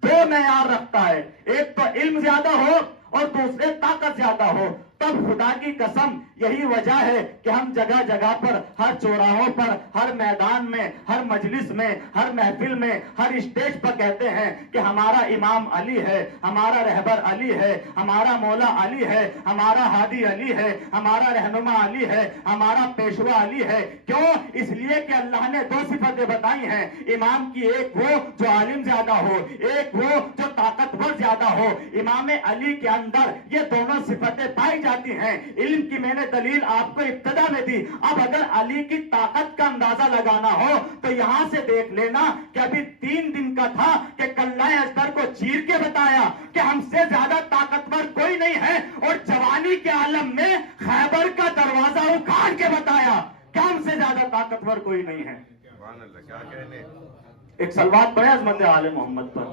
دو معیار رکھتا ہے، ایک تو علم زیادہ ہو اور دوسرے طاقت زیادہ ہو. تب خدا کی قسم یہی وجہ ہے کہ ہم جگہ جگہ پر، ہر چوراہوں پر، ہر میدان میں، ہر مجلس میں، ہر محفل میں، ہر اسٹیج پر کہتے ہیں کہ ہمارا امام علی ہے، ہمارا رہبر علی ہے، ہمارا مولا علی ہے، ہمارا ہادی علی ہے، ہمارا رہنما علی ہے، ہمارا پیشوا علی ہے. کیوں؟ اس لیے کہ اللہ نے دو صفتیں بتائی ہیں امام کی، ایک وہ جو عالم زیادہ ہو، ایک وہ جو طاقتور زیادہ ہو. امام علی کے اندر یہ دونوں صفتیں پائی جاتی ہیں. علم کی میں نے دلیل آپ کو ابتدا میں دی. اب اگر علی کی طاقت کا اندازہ لگانا ہو تو یہاں سے دیکھ لینا کہ ابھی 3 دن کا تھا کہ کلہ ازدر کو چیر کے بتایا کہ ہم سے زیادہ طاقتور کوئی نہیں ہے، اور جوانی کے عالم میں خیبر کا دروازہ اکھاڑ کے بتایا کہ ہم سے زیادہ طاقتور کوئی نہیں ہے. سبحان اللہ، کیا کہنے. ایک صلوات پڑھیں عظمت آل محمد پر.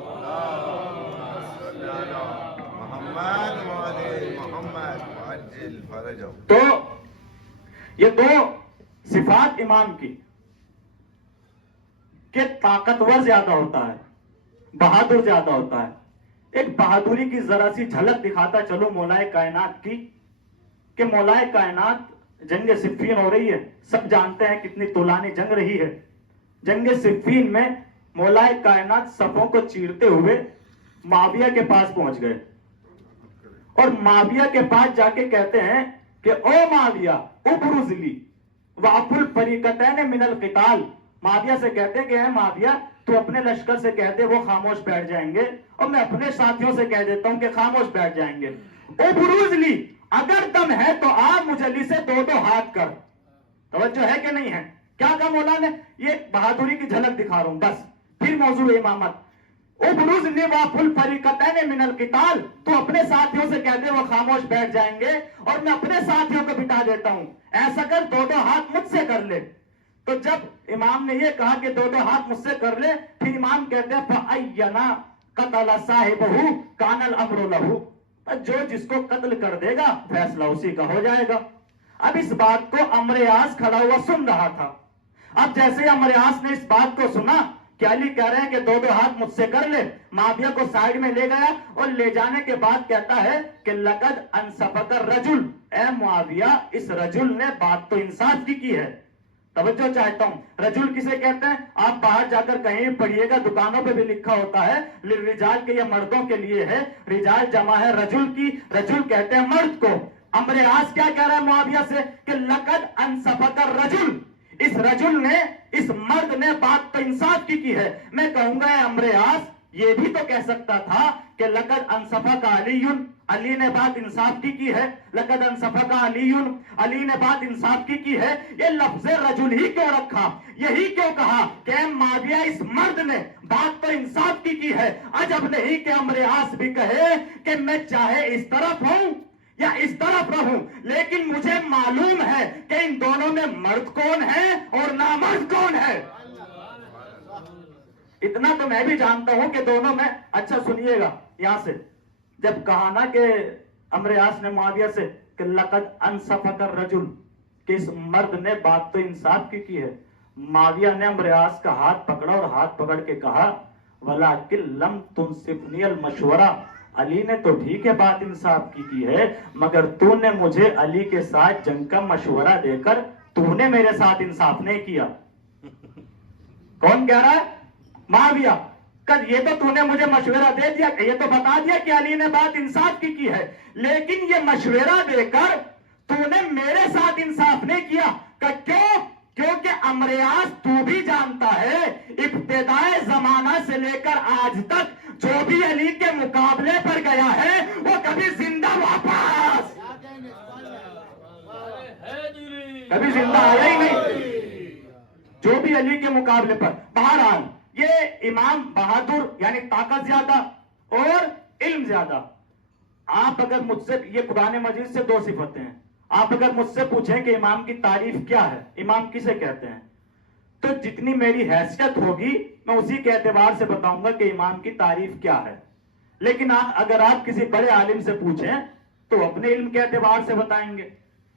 محمد وآل محمد وعجل فرجہ. تو یہ دو صفات امام کی کہ طاقتور زیادہ ہوتا ہے، بہادر زیادہ ہوتا ہے. ایک بہادری کی ذرا سی جھلک دکھاتا چلو مولائے کائنات کی، کہ مولائے کائنات جنگ صفین ہو رہی ہے، سب جانتے ہیں کتنی طولانی جنگ رہی ہے. جنگ صفین میں مولائے کائنات صفوں کو چیرتے ہوئے معاویہ کے پاس پہنچ گئے اور معاویہ کے پاس جا کے کہتے ہیں کہ او معاویہ ابرز لی وعف الفریقتین من القتال. معاویہ سے کہتے ہیں کہ اے معاویہ تو اپنے لشکر سے کہہ دے وہ خاموش بیٹھ جائیں گے، اور میں اپنے ساتھیوں سے کہہ دیتا ہوں کہ خاموش بیٹھ جائیں گے. ابرز لی، اگر دم ہے تو آپ مجلی سے 2 ہاتھ کر. توجہ ہے کہ نہیں ہے؟ کیا کہا مولا نے؟ یہ بہادری کی جھلک دکھا رہا ہوں بس. پھر موضوع امامت. ابرز لی وعف الفریقتین من القتال، تو اپنے ساتھیوں سے کہہ دے وہ خاموش بیٹھ جائیں گے اور میں اپنے ساتھیوں کو بٹا دیتا ہوں. ایسا کر 2 ہاتھ مجھ سے کر لے. تو جب امام نے یہ کہا کہ 2 ہاتھ مجھ سے کر لے، پھر امام کہتے ہیں فَأَيَّنَا قَتَلَ صَاحِبَهُ كَانَ الْأَمْرُ لَهُ. جو جس کو قتل کر دے گا فیصلہ اسی کا ہو جائے گا. اب اس بات کو عمرو عاص کھڑا ہوا سن رہا تھا. اب جیسے عمرو عاص نے اس بات کو سنا کہ علی کہہ رہے ہیں کہ 2 ہاتھ مجھ سے کر لے، معاویہ کو سائیڈ میں لے گیا اور لے جانے کے بعد کہتا ہے کہ لقد انصفک الرجل، اے معاویہ اس رجل نے بات تو انصاف کی ہے. توجہ چاہتا ہوں، رجل کسے کہتے ہیں؟ آپ باہر جا کر کہیں پڑھیے گا، دکانوں پہ بھی لکھا ہوتا ہے للرجال کے، یہ مردوں کے لیے ہے. رجال جمع ہے رجل کی، رجل کہتے ہیں مرد کو. عمرو عاص کیا کہہ رہا ہے معاویہ سے کہ لقد انصفک الرجل، اس رجل نے، اس مرد نے بات تو انصاف کی ہے. میں کہوں گا اے عمرو عاص یہ بھی تو کہہ سکتا تھا کہ لقد انصفک علی، علی نے بات انصاف کی ہے. لقد انصفک علی، علی نے بات انصاف کی ہے. یہ لفظ رجل ہی کیوں رکھا؟ یہی کیوں کہا کہ اے معاویہ اس مرد نے بات تو انصاف کی ہے. عجب نہیں کہ عمرو عاص بھی کہے کہ میں چاہے اس طرف ہوں یا اس طرف رہوں، لیکن مجھے معلوم ہے کہ ان دونوں میں مرد کون ہے اور نامرد کون ہے. اتنا تو میں بھی جانتا ہوں کہ دونوں میں. اچھا سنیے گا یہاں سے، جب کہا نا کہ امریاس نے معاویہ سے کہ لقد انصفک الرجل، کہ اس مرد نے بات تو انصاف کی ہے. معاویہ نے امریاس کا ہاتھ پکڑا اور ہاتھ پکڑ کے کہا ولیکن لم تنصفنی المشورہ، علی نے تو ٹھیک ہے بات انصاف کی ہے، مگر تو نے مجھے علی کے ساتھ جنگ کا مشورہ دے کر تو نے میرے ساتھ انصاف نہیں کیا. کون کہہ رہا ہے؟ معاویہ. کل یہ تو نے مجھے مشورہ دے دیا، یہ تو بتا دیا کہ علی نے بات انصاف کی ہے، لیکن یہ مشورہ دے کر تو نے میرے ساتھ انصاف نہیں کیا. کہ کیوں؟ کیونکہ امریاس تو بھی جانتا ہے ابتدائے زمانہ سے لے کر آج تک جو بھی علی کے مقابلے پر گیا ہے وہ کبھی زندہ واپس کبھی زندہ آیا ہی نہیں، جو بھی علی کے مقابلے پر. بہرحال یہ امام بہادر یعنی طاقت زیادہ اور علم زیادہ. آپ اگر مجھ سے، یہ قرآن مجید سے دو صفتیں ہیں، آپ اگر مجھ سے پوچھیں کہ امام کی تعریف کیا ہے، امام کسے کہتے ہیں، تو جتنی میری حیثیت ہوگی میں اسی کے اعتبار سے بتاؤں گا کہ امام کی تعریف کیا ہے. لیکن اگر آپ کسی بڑے عالم سے پوچھیں تو اپنے علم کے اعتبار سے بتائیں گے.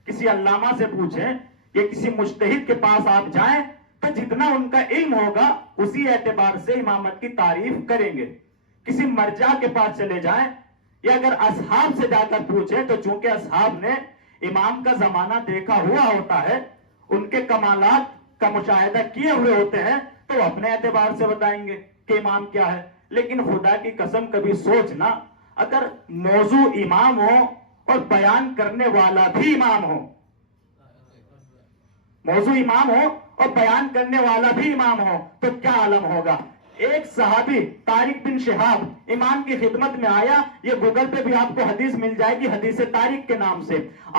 کسی علامہ سے پوچھیں یا کسی مجتہد کے پاس آپ جائیں تو جتنا ان کا علم ہوگا اسی اعتبار سے امامت کی تعریف کریں گے. کسی مرجع کے پاس چلے جائیں یا اگر اصحاب سے جا کر پوچھیں تو چونکہ اصحاب نے امام کا زمانہ دیکھا ہوا ہوتا ہے، ان کے کمالات کا مشاہدہ کیے ہوئے ہوتے ہیں، تو اپنے اعتبار سے بتائیں گے کہ امام کیا ہے. لیکن خدا کی قسم کبھی سوچنا، اگر موضوع امام ہو اور بیان کرنے والا بھی امام ہو، موضوع امام ہو اور بیان کرنے والا بھی امام ہو تو کیا عالم ہوگا. ایک صحابی طارق بن شہاب امام کی خدمت میں آیا، یہ گوگل پہ بھی آپ کو حدیث مل جائے گی، حدیث طارق کے نام سے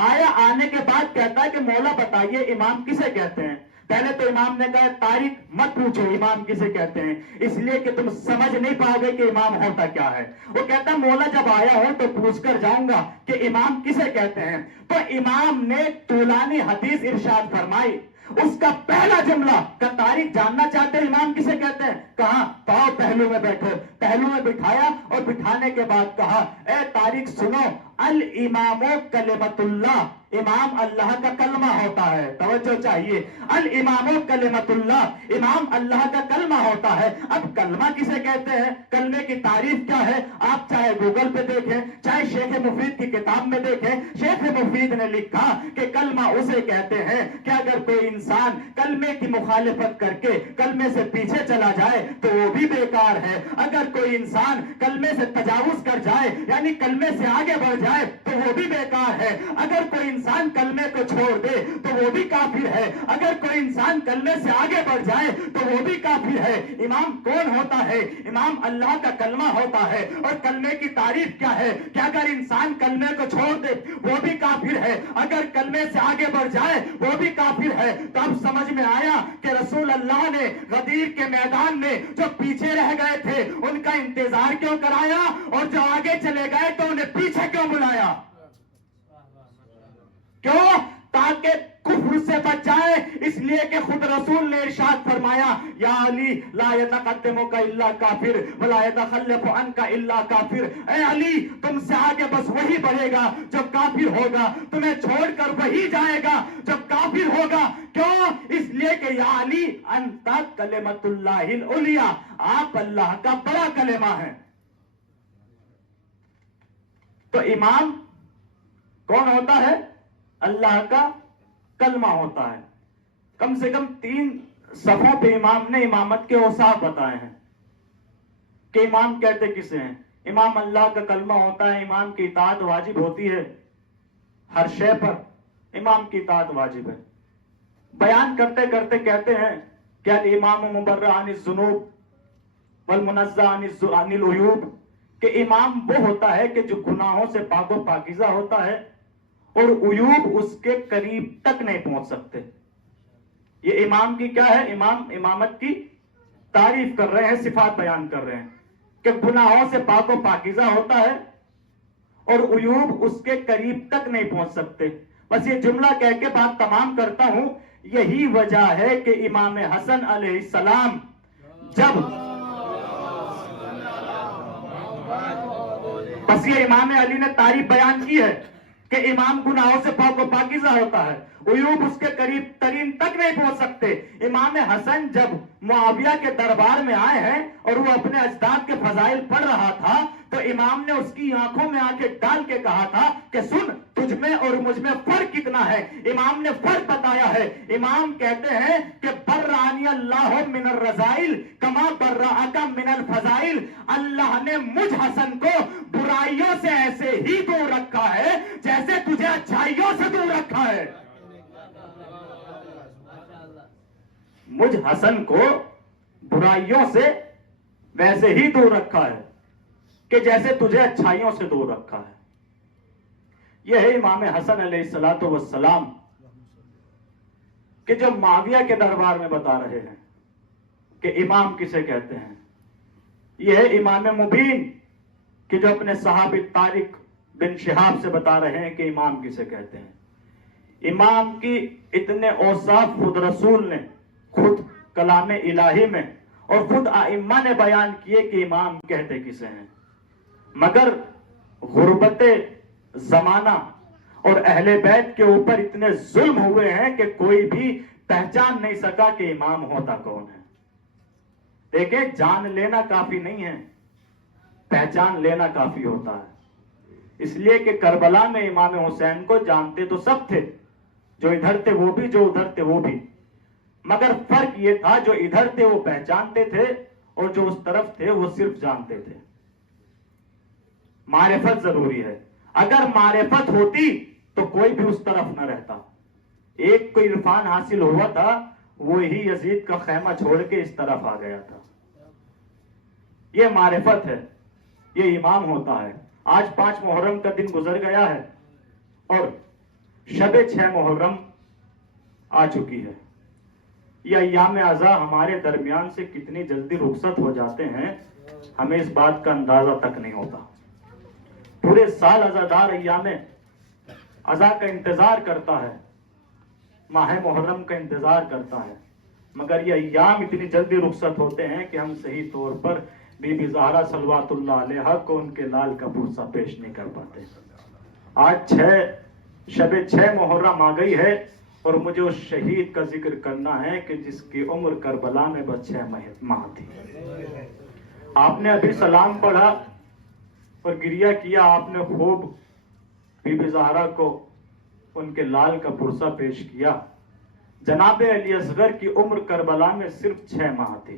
آیا. آنے کے بعد کہتا ہے کہ مولا بتائیے امام کسے کہتے ہیں. پہلے تو امام نے کہا طارق مت پوچھو امام کسے کہتے ہیں، اس لیے کہ تم سمجھ نہیں پاؤ گے کہ امام ہوتا کیا ہے. وہ کہتا مولا جب آیا ہو تو پوچھ کر جاؤں گا کہ امام کسے کہتے ہیں. تو امام نے طولانی حدیث ارشاد فرمائی. اس کا پہلا جملہ کہ طارق جاننا چاہتے ہیں امام کسے کہتے ہیں، کہا پاؤ پہلو میں بیٹھو. پہلو میں بٹھایا اور بٹھانے کے بعد کہا اے طارق سنو، الامام کلمۃ اللہ، امام اللہ کا کلمہ ہوتا ہے. توجہ چاہیے، الامام کلمۃ اللہ، امام اللہ کا کلمہ ہوتا ہے. اب کلمہ کسے کہتے ہیں، کلمے کی تعریف کیا ہے، آپ چاہے گوگل پہ دیکھیں چاہے شیخ مفید کی کتاب میں دیکھیں. شیخ مفید نے لکھا کہ کلمہ اسے کہتے ہیں کہ اگر کوئی انسان کلمے کی مخالفت کر کے کلمے سے پیچھے چلا جائے تو وہ بھی بیکار ہے. اگر کوئی انسان کلمے سے تجاوز کر جائے یعنی کلمے سے آگے بڑھ جائے تو وہ بھی بیکار ہے. اگر کوئی انسان کلمے کو چھوڑ دے تو وہ بھی کافر ہے. اگر کوئی انسان کلمے سے آگے بڑھ جائے تو وہ بھی کافر ہے. امام کون ہوتا ہے، امام اللہ کا کلمہ ہوتا ہے. اور کلمے کی تعریف کیا ہے کہ اگر انسان کلمے کو چھوڑ دے وہ بھی کافر ہے، اگر کلمے سے آگے بڑھ جائے وہ بھی کافر ہے. تو اب سمجھ میں آیا کہ رسول اللہ نے غدیر کے میدان میں جو پیچھے رہ گئے تھے ان کا انتظار کیوں کرایا، اور جو آگے چلے گئے تو انہیں پیچھے کیوں بلایا. کیوں؟ تاکہ کفر سے بچ جائے. اس لیے کہ خود رسول نے ارشاد فرمایا یا علی لا یتقدمک الا کافر ولا یتخلف عنک الا کافر. اے علی تم سے آگے بس وہی بڑھے گا جو کافر ہوگا، تمہیں چھوڑ کر وہی جائے گا جو کافر ہوگا. کیوں؟ اس لیے کہ یا علی انت کلمۃ اللہ العلیٰ، آپ اللہ کا بڑا کلمہ ہے. تو امام کون ہوتا ہے؟ اللہ کا کلمہ ہوتا ہے. کم سے کم 3 صفحوں پہ امام نے امامت کے اوصاف بتائے ہیں کہ امام کہتے کسے ہیں. امام اللہ کا کلمہ ہوتا ہے، امام کی اطاعت واجب ہوتی ہے، ہر شے پر امام کی اطاعت واجب ہے. بیان کرتے کرتے کہتے ہیں کہ الامام مبرأ عن الذنوب والمنزہ عن العیوب، کہ امام وہ ہوتا ہے کہ جو گناہوں سے پاک و پاکیزہ ہوتا ہے اور عیوب اس کے قریب تک نہیں پہنچ سکتے. یہ امام کی کیا ہے، امام امامت کی تعریف کر رہے ہیں، صفات بیان کر رہے ہیں کہ گناہوں سے پاک و پاکیزہ ہوتا ہے اور عیوب اس کے قریب تک نہیں پہنچ سکتے. بس یہ جملہ کہہ کے بات تمام کرتا ہوں. یہی وجہ ہے کہ امام حسن علیہ السلام جب بس یہ امام علی نے تعریف بیان کی ہے کہ امام گناہوں سے پاک و پاکیزہ ہوتا ہے، عیوب اس کے قریب ترین تک نہیں پہنچ سکتے۔ امام حسن جب معاویہ کے دربار میں آئے ہیں اور وہ اپنے اجداد کے فضائل پڑھ رہا تھا تو امام نے اس کی آنکھوں میں آنکھیں ڈال کے کہا تھا کہ سن، تجھ میں اور مجھ میں فرق کتنا ہے۔ امام نے فرق بتایا ہے۔ امام کہتے ہیں کہ برانی اللہ من الرذائل کما برأک من الفضائل، اللہ نے مجھ حسن کو برائیوں سے ایسے ہی دور رکھا ہے جیسے تجھے اچھائیوں سے دور رکھا ہے۔ مجھ حسن کو برائیوں سے ویسے ہی دور رکھا ہے کہ جیسے تجھے اچھائیوں سے دور رکھا ہے۔ یہ ہے امام حسن علیہ السلام کہ جو معاویہ کے دربار میں بتا رہے ہیں کہ امام کسے کہتے ہیں۔ یہ ہے امام مبین کہ جو اپنے صحابی طارق بن شہاب سے بتا رہے ہیں کہ امام کسے کہتے ہیں۔ امام کی اتنے اوصاف خود رسول نے خود کلام الہی میں اور خود ائمہ نے بیان کیے کہ امام کہتے کسے ہیں، مگر غربت زمانہ اور اہل بیت کے اوپر اتنے ظلم ہوئے ہیں کہ کوئی بھی پہچان نہیں سکا کہ امام ہوتا کون ہے۔ دیکھیں، جان لینا کافی نہیں ہے، پہچان لینا کافی ہوتا ہے۔ اس لیے کہ کربلا میں امام حسین کو جانتے تو سب تھے، جو ادھر تھے وہ بھی، جو ادھر تھے وہ بھی، مگر فرق یہ تھا جو ادھر تھے وہ پہچانتے تھے اور جو اس طرف تھے وہ صرف جانتے تھے۔ معرفت ضروری ہے، اگر معرفت ہوتی تو کوئی بھی اس طرف نہ رہتا۔ ایک کو عرفان حاصل ہوا تھا، وہی یزید کا خیمہ چھوڑ کے اس طرف آ گیا تھا۔ یہ معرفت ہے، یہ امام ہوتا ہے۔ آج 5 محرم کا دن گزر گیا ہے اور شب 6 محرم آ چکی ہے۔ یہ ایام عزا ہمارے درمیان سے کتنی جلدی رخصت ہو جاتے ہیں، ہمیں اس بات کا اندازہ تک نہیں ہوتا۔ پورے سال عزادار ایام عزا کا انتظار کرتا ہے، ماہ محرم کا انتظار کرتا ہے، مگر یہ ایام اتنی جلدی رخصت ہوتے ہیں کہ ہم صحیح طور پر بی بی زہرا صلوات اللہ علیہا کو ان کے لال کا پرسہ پیش نہیں کر پاتے۔ آج شب 6 محرم آ گئی ہے اور مجھے اس شہید کا ذکر کرنا ہے کہ جس کی عمر کربلا میں بس 6 ماہ تھی۔ آپ نے ابھی سلام پڑھا اور گریہ کیا، آپ نے خوب بی بی زہرا کو ان کے لال کا پرسہ پیش کیا۔ جناب علی اصغر کی عمر کربلا میں صرف 6 ماہ تھی۔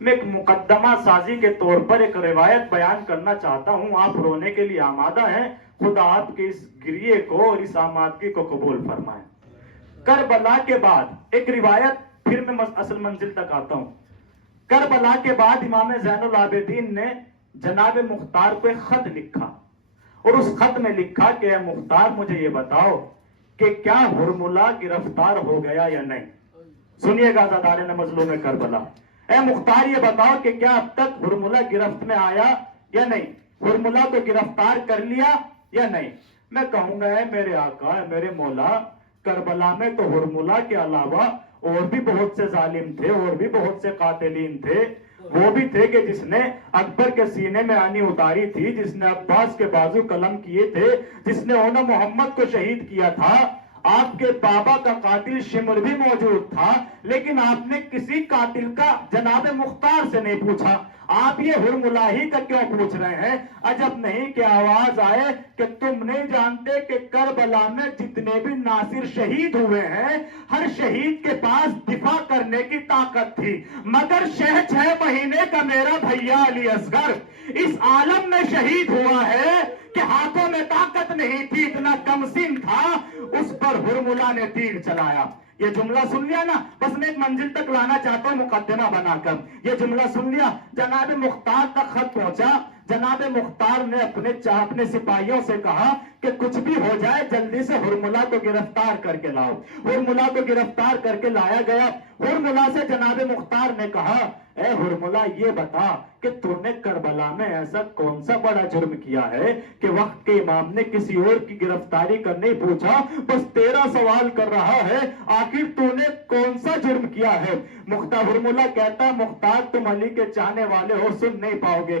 میں ایک مقدمہ سازی کے طور پر ایک روایت بیان کرنا چاہتا ہوں، آپ رونے کے لیے آمادہ ہیں، خدا آپ کے اس گریے کو اور اس آمادگی کو قبول فرمائیں۔ کربلا کے بعد ایک روایت، پھر میں اصل منزل تک آتا ہوں۔ کربلا کے بعد امام زین العابدین نے جناب مختار کو ایک خط لکھا اور اس خط میں لکھا کہ اے مختار مجھے یہ بتاؤ کہ کیا ہرملہ گرفتار ہو گیا یا نہیں۔ سنیے گا عزادارین مظلوم کربلا، اے مختار یہ بتاؤ کہ کیا اب تک ہرملہ گرفت میں آیا یا نہیں، ہرملہ کو گرفتار کر لیا یا نہیں۔ میں کہوں گا اے میرے آقا، اے میرے مولا، کربلا میں تو ہرملہ کے علاوہ اور بھی بہت سے ظالم تھے، اور بھی بہت سے قاتلین تھے۔ وہ بھی تھے کہ جس نے اکبر کے سینے میں آنی اتاری تھی، جس نے عباس کے بازو قلم کیے تھے، جس نے اونا محمد کو شہید کیا تھا۔ آپ کے بابا کا قاتل شمر بھی موجود تھا، لیکن آپ نے کسی قاتل کا جناب مختار سے نہیں پوچھا۔ آپ یہ ہرملہ ہی کا کیوں پوچھ رہے ہیں؟ عجب نہیں کہ آواز آئے کہ تم نہیں جانتے کہ کربلا میں جتنے بھی ناصر شہید ہوئے ہیں، ہر شہید کے پاس دفاع کرنے کی طاقت تھی، مگر 6 مہینے کا میرا بھیا علی اصغر اس عالم میں شہید ہوا ہے کہ ہاتھوں میں طاقت نہیں تھی، اتنا کم سن تھا، اس پر ہرملہ نے تیر چلایا۔ یہ جملہ سن لیا نا، بس میں ایک منزل تک لانا چاہتا ہوں مقدمہ بنا کر۔ یہ جملہ سن لیا، جناب مختار تک خط پہنچا، جناب مختار نے اپنے سپاہیوں سے کہا کہ کچھ بھی ہو جائے جلدی سے ہرملہ کو گرفتار کر کے لاؤ۔ ہرملہ کو گرفتار کر کے لایا گیا۔ ہرملہ سے جناب مختار نے کہا اے ہرملہ یہ بتا کہ تم نے کربلا میں ایسا کون سا بڑا جرم کیا ہے کہ وقت کے امام نے کسی اور کی گرفتاری کا نہیں پوچھا، بس تیرا سوال کر رہا ہے، آخر تو نے کون سا جرم کیا ہے؟ ہرملہ کہتا مختار تم علی کے چاہنے والے ہو، سن نہیں پاؤ گے۔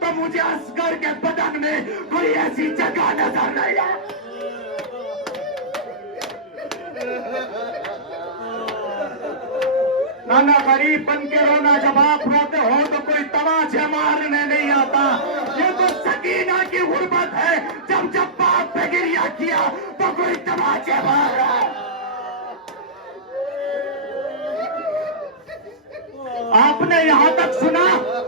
تو مجھے اصغر کے بدن میں کوئی ایسی جگہ نظر نہیں ہے۔ نانا غریب بن کے رونا، جب آپ روتے ہو تو کوئی تماچے مارنے نہیں آتا۔ یہ تو سکینہ کی غربت ہے، جب باپ پہ گریہ کیا تو کوئی تماچے مار رہا ہے۔ آپ نے یہاں تک سنا،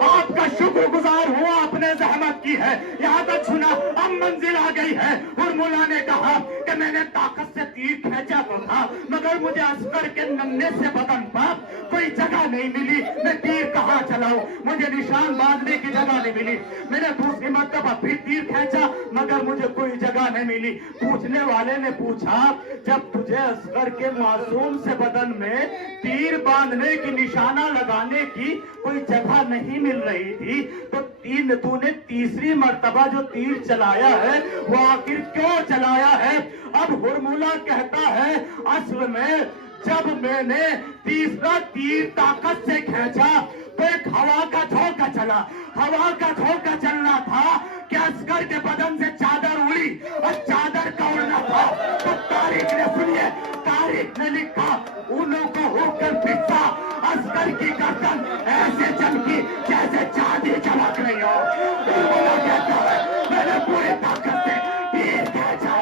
آپ کا شکر گزار ہوا، آپ نے زحمت کی ہے، یہاں تک سنا، اب منزل آ گئی ہے۔ ہرملا نے کہا کہ میں نے طاقت سے تیر کھینچا تو تھا، مگر مجھے اصغر کے ننھے سے بدن پر کوئی جگہ نہیں ملی، میں تیر کہاں چلاؤں، مجھے نشان باندھنے کی جگہ نہیں ملی۔ میں نے دوسری مرتبہ پھر تیر کھینچا مگر مجھے کوئی جگہ نہیں ملی۔ پوچھنے والے نے پوچھا، جب تجھے اصغر کے معصوم سے بدن میں تیر باندھنے کی، نشانہ لگانے کی کوئی جگہ نہیں مل رہی تھی تو نے تیسری مرتبہ جو تیر چلایا ہے وہ آخر کیوں چلایا ہے؟ اب ہرملا کہتا ہے، اصل میں جب میں نے تیسرا تیر طاقت سے کھینچا تو ایک ہوا کا جھونکا چلا، ہوا کا جھونکا چلنا تھا کہ اصغر کے بدن سے چادر اڑی اور چادر کا اڑنا تھا تو تاریخ نے، سنیے، تاریخ نے لکھا، انہوں کو ہو کر پھٹا، اصغر کی گردن ایسے چمکی جیسے چاندی چمک رہی ہو۔ ہرملا کہتا ہے، میں نے پوری طاقت سے تیر کھینچا۔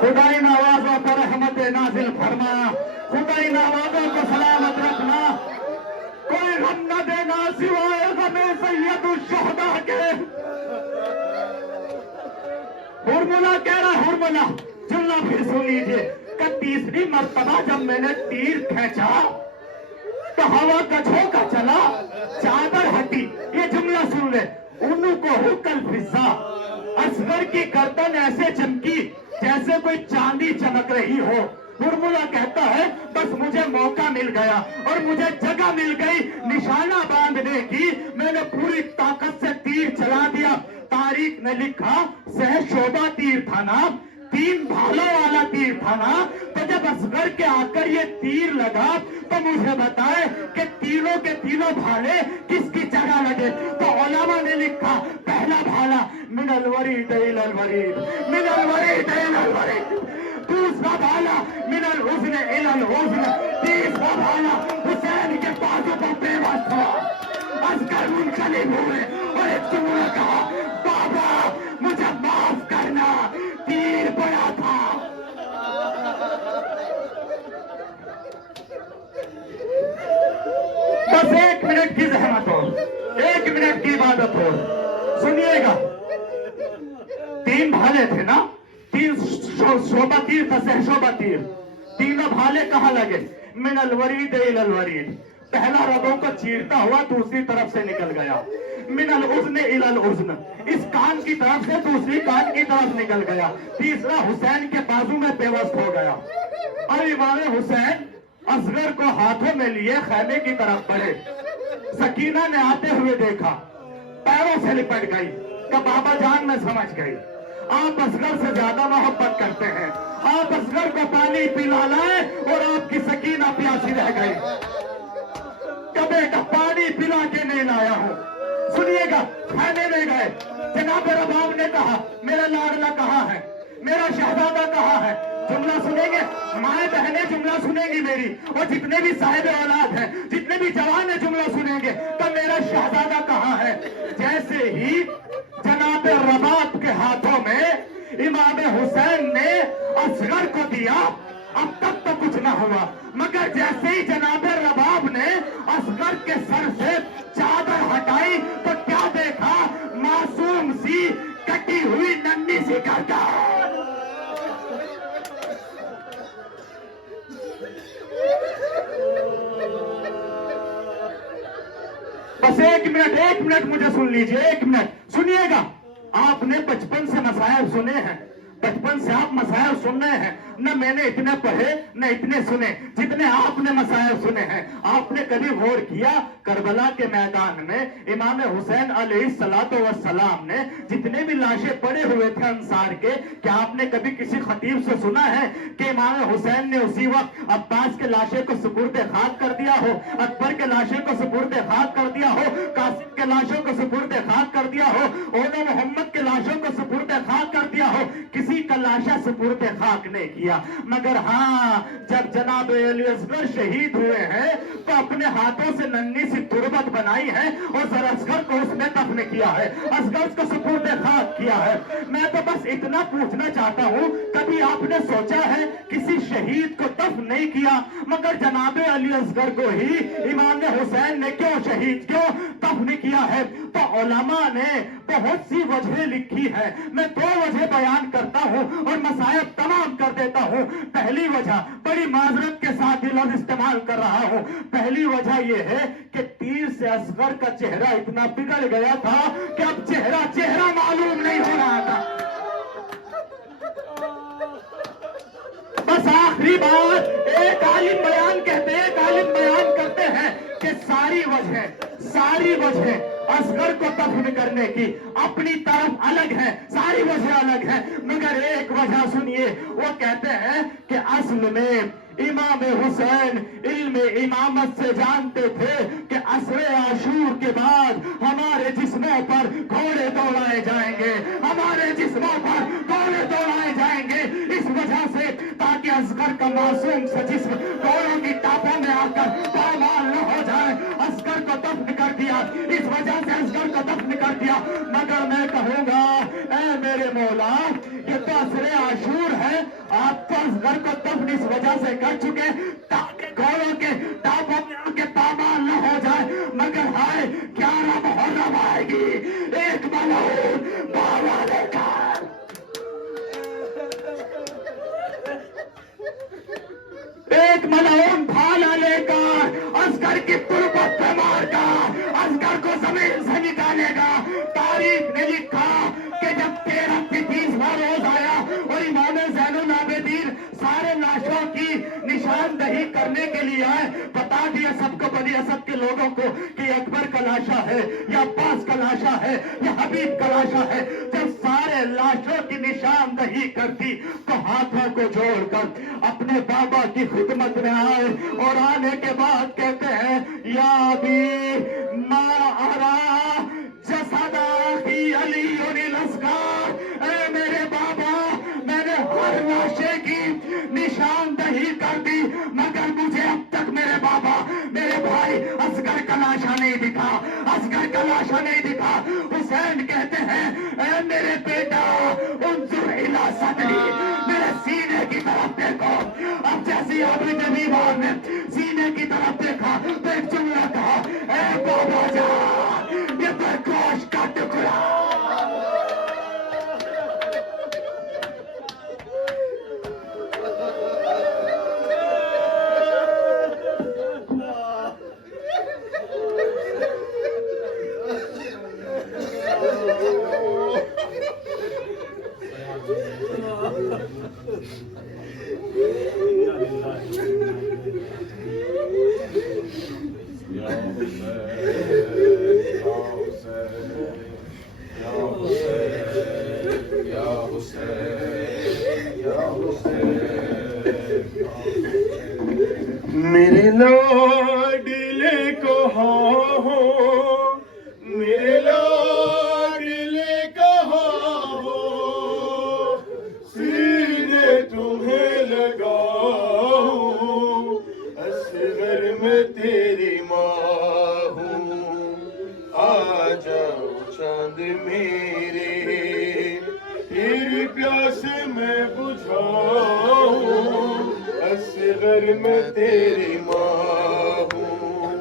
خدائی نوازوں پر رحمت نازل فرما، خدائی نوازوں کو سلامت رکھنا، کوئی غم نہ دینا سوائے غم سید الشہداء کے۔ ہرملا کہہ رہا، ہرملا جملہ پھر سن لیجئے کہ تیسری مرتبہ جب میں نے تیر کھینچا تو ہوا کا جھونکا چلا، چادر ہٹی۔ یہ جملہ سن لے، انہوں کو حکل فضا، اصغر کی گردن ایسے چمکی جیسے کوئی چاندی چمک رہی ہو۔ ہرملا کہتا ہے، بس مجھے موقع مل گیا اور مجھے جگہ مل گئی نشانہ باندھنے کی، میں نے پوری طاقت سے تیر چلا دیا۔ تاریخ نے لکھا، سہشوبہ تیر تھا نا، 3 بھالوں والا تیر تھا نا، تو جب اصغر کے آ کر یہ تیر لگا تو مجھے بتائے کہ تینوں کے تینوں بھالے کس کی جگہ لگے؟ تو علماء نے لکھا، پہلا بھالا من الورید الی الورید، من الورید الی الورید، دوسرا بھالا من الحزن الی الحزن، تیسرا بھالا حسین کے بازو پر پیوست ہوا۔ اصغر منقلب ہوئے اور ایک جملہ کہا، بابا مجھے معاف کرنا، تیر پڑا تھا۔ بس 1 منٹ کی زحمت ہو، 1 منٹ کی عبادت ہو، سنیے گا۔ 3 بھالے تھے نا، 3 شعبہ تیر تھا، سہشوبہ تیر، تینوں بھالے کہاں لگے؟ من الورید الی الورید، پہلا رگوں کو چیرتا ہوا دوسری طرف سے نکل گیا، من الاذن الی الاذن، اس کان کی طرف سے دوسری کان کی طرف نکل گیا، تیسرا حسین کے بازو میں پیوست ہو گیا۔ اور امام حسین اصغر کو ہاتھوں میں لیے خیمے کی طرف بڑھے۔ سکینہ نے آتے ہوئے دیکھا، پیروں سے لپٹ گئی کہ بابا جان میں سمجھ گئی، آپ اصغر سے زیادہ محبت کرتے ہیں، آپ اصغر کو پانی پلا لائے اور آپ کی سکینہ پیاسی رہ گئی کہ بیٹا پانی پلا کے نہیں لایا ہوں۔ سنیے گا، خیمے میں گئے، جناب رباب نے کہا، میرا لاڈلا کہاں ہے، میرا شہزادہ کہاں ہے؟ جملہ سنیں گے، مائیں بہنیں جملہ سنیں گی میری، اور جتنے بھی صاحب اولاد ہیں، جتنے بھی جوان ہیں جملہ سنیں گے کہ میرا شہزادہ کہاں ہے؟ جیسے ہی جناب رباب کے ہاتھوں میں امام حسین نے اصغر کو دیا، اب تک تو کچھ نہ ہوا، مگر جیسے ہی جناب رباب نے اصغر کے سر سے چادر ہٹائی تو کیا دیکھا؟ معصوم سی کٹی ہوئی ننھی سی گردن۔ بس 1 منٹ مجھے سن لیجئے، 1 منٹ سنیے گا۔ آپ نے بچپن سے مسائل سنے ہیں، بچپن سے آپ مسائل سن رہے ہیں، نہ میں نے اتنے پڑھے نہ اتنے سنے جتنے آپ نے مسائل سنے ہیں. آپ نے کبھی غور کیا کربلا کے میدان میں امام حسین علیہ السلام نے جتنے بھی لاشیں پڑے ہوئے تھے انصار کے, کیا آپ نے کبھی کسی خطیب سے سنا ہے کہ امام حسین نے اسی وقت عباس کے لاشیں کو سپرد خاک کر دیا ہو, اکبر کے لاشیں کو سپرد خاک کر دیا ہو, قاسم کے لاشوں کو سپرد خاک کر دیا ہو, اولو محمد کے لاشوں کو سپرد خاک کر دیا ہو؟ کسی کا لاشا سپرد خاک نہیں کیا. مگر ہاں جب جناب علی اصغر شہید ہوئے ہیں تو اپنے ہاتھوں سے ننھی سی تربت بنائی ہے اور سر اصغر کو اس نے دفن کیا ہے, اصغر کو سپرد خاک کیا ہے. میں تو بس اتنا پوچھنا چاہتا ہوں, کبھی آپ نے سوچا ہے کسی شہید کو دفن نہیں کیا مگر جناب علی اصغر کو ہی امام حسین نے کیوں شہید کیوں دفن کیا ہے؟ تو علماء نے بہت سی وجہ لکھی ہے, میں 2 وجہ بیان کرتا ہوں اور مسائل تمام کر دیتا ہوں. پہلی وجہ, بڑی معذرت کے ساتھ یہ لفظ استعمال کر رہا ہوں, پہلی وجہ یہ ہے کہ تیر سے اصغر کا چہرہ اتنا بگڑ گیا تھا کہ اب چہرہ معلوم نہیں ہو رہا تھا. بس آخری بات, ایک عالم بیان کرتے ہیں کہ ساری وجہ اصغر کو دفن کرنے کی اپنی طرف الگ ہے, ساری وجہ الگ ہے, مگر ایک وجہ سنیے. وہ کہتے ہیں کہ اصل میں امام حسین علم امامت سے جانتے تھے کہ عصر عاشور کے بعد ہمارے جسموں پر گھوڑے دوڑائے جائیں گے, اس وجہ سے تاکہ اصغر کا معصوم سا جسم گھوڑوں کی ٹاپوں میں آ کر پامال نہ ہو جائے. اصغر کو دفن کر دیا, اس وجہ سے اصغر کو دفن کر دیا. مگر میں کہوں گا اے میرے مولا, یہ تو عصر عاشور ہے, آپ تو اصغر کو دفن اس وجہ سے کر چکے تاکہ گھوڑوں کے ٹاپوں میں آ کے پامال نہ ہو جائے. مگر ہائے 11 محرم آئے گی, ایک ملعون بابا لے کر ایک ملعون بھالا لے کر اصغر کی تربت پہ مار کر اصغر کو زمین سے نکالے گا. تاریخ نے لکھا کہ جب 13واں روز آیا اور امام زین العابدین سارے لاشوں کی نشاندہی کرنے کے لیے آئے, بتا دیا سب کو, بنی اسد کے لوگوں کو کہ اکبر کا لاشا ہے یا عباس کا لاشا ہے یا حبیب کا لاشا ہے. جب سارے لاشوں کی نشاندہی کرتی تو ہاتھوں کو جوڑ کر اپنے بابا کی خدمت میں آئے اور آنے کے بعد کہتے ہیں یا ابی ما ارا جسد اخی علی الاصغر, اے میرے بابا میں نے ہر لاشے کی نشاندہی کر دی مگر مجھے اب تک میرے بابا میرے بھائی اصغر کا لاشا نہیں دکھا. حسین کہتے ہیں اے میرے بیٹا انظر الی صدری, میرے سینے کی طرف دیکھو. اب جیسے ابھی نبی بار نے سینے کی طرف دیکھا تو ایک جملہ کہا اے بابا جان یہ تو گوشت کا ٹکڑا. میرے لاڈلے کہاں ہو, میرے لاڈلے کہاں ہو, سینے تمہیں لگاؤں, اصغر میں تیری ماں ہوں, آ جاؤ چاند میرے, تیری پیاس میں بجھاؤں, اصغر میں تیری ماں ہوں,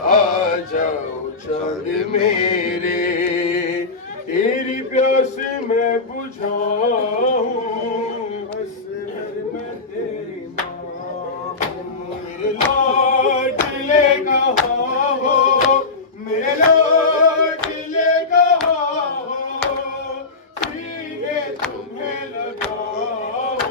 آ جاؤ چاند میرے, تیری پیاس میں بجھاؤں, اصغر میں تیری ماں ہوں. میرے لاڈلے کہاں ہو, میرے لاڈلے کہاں ہو, سینے تمہیں لگاؤں,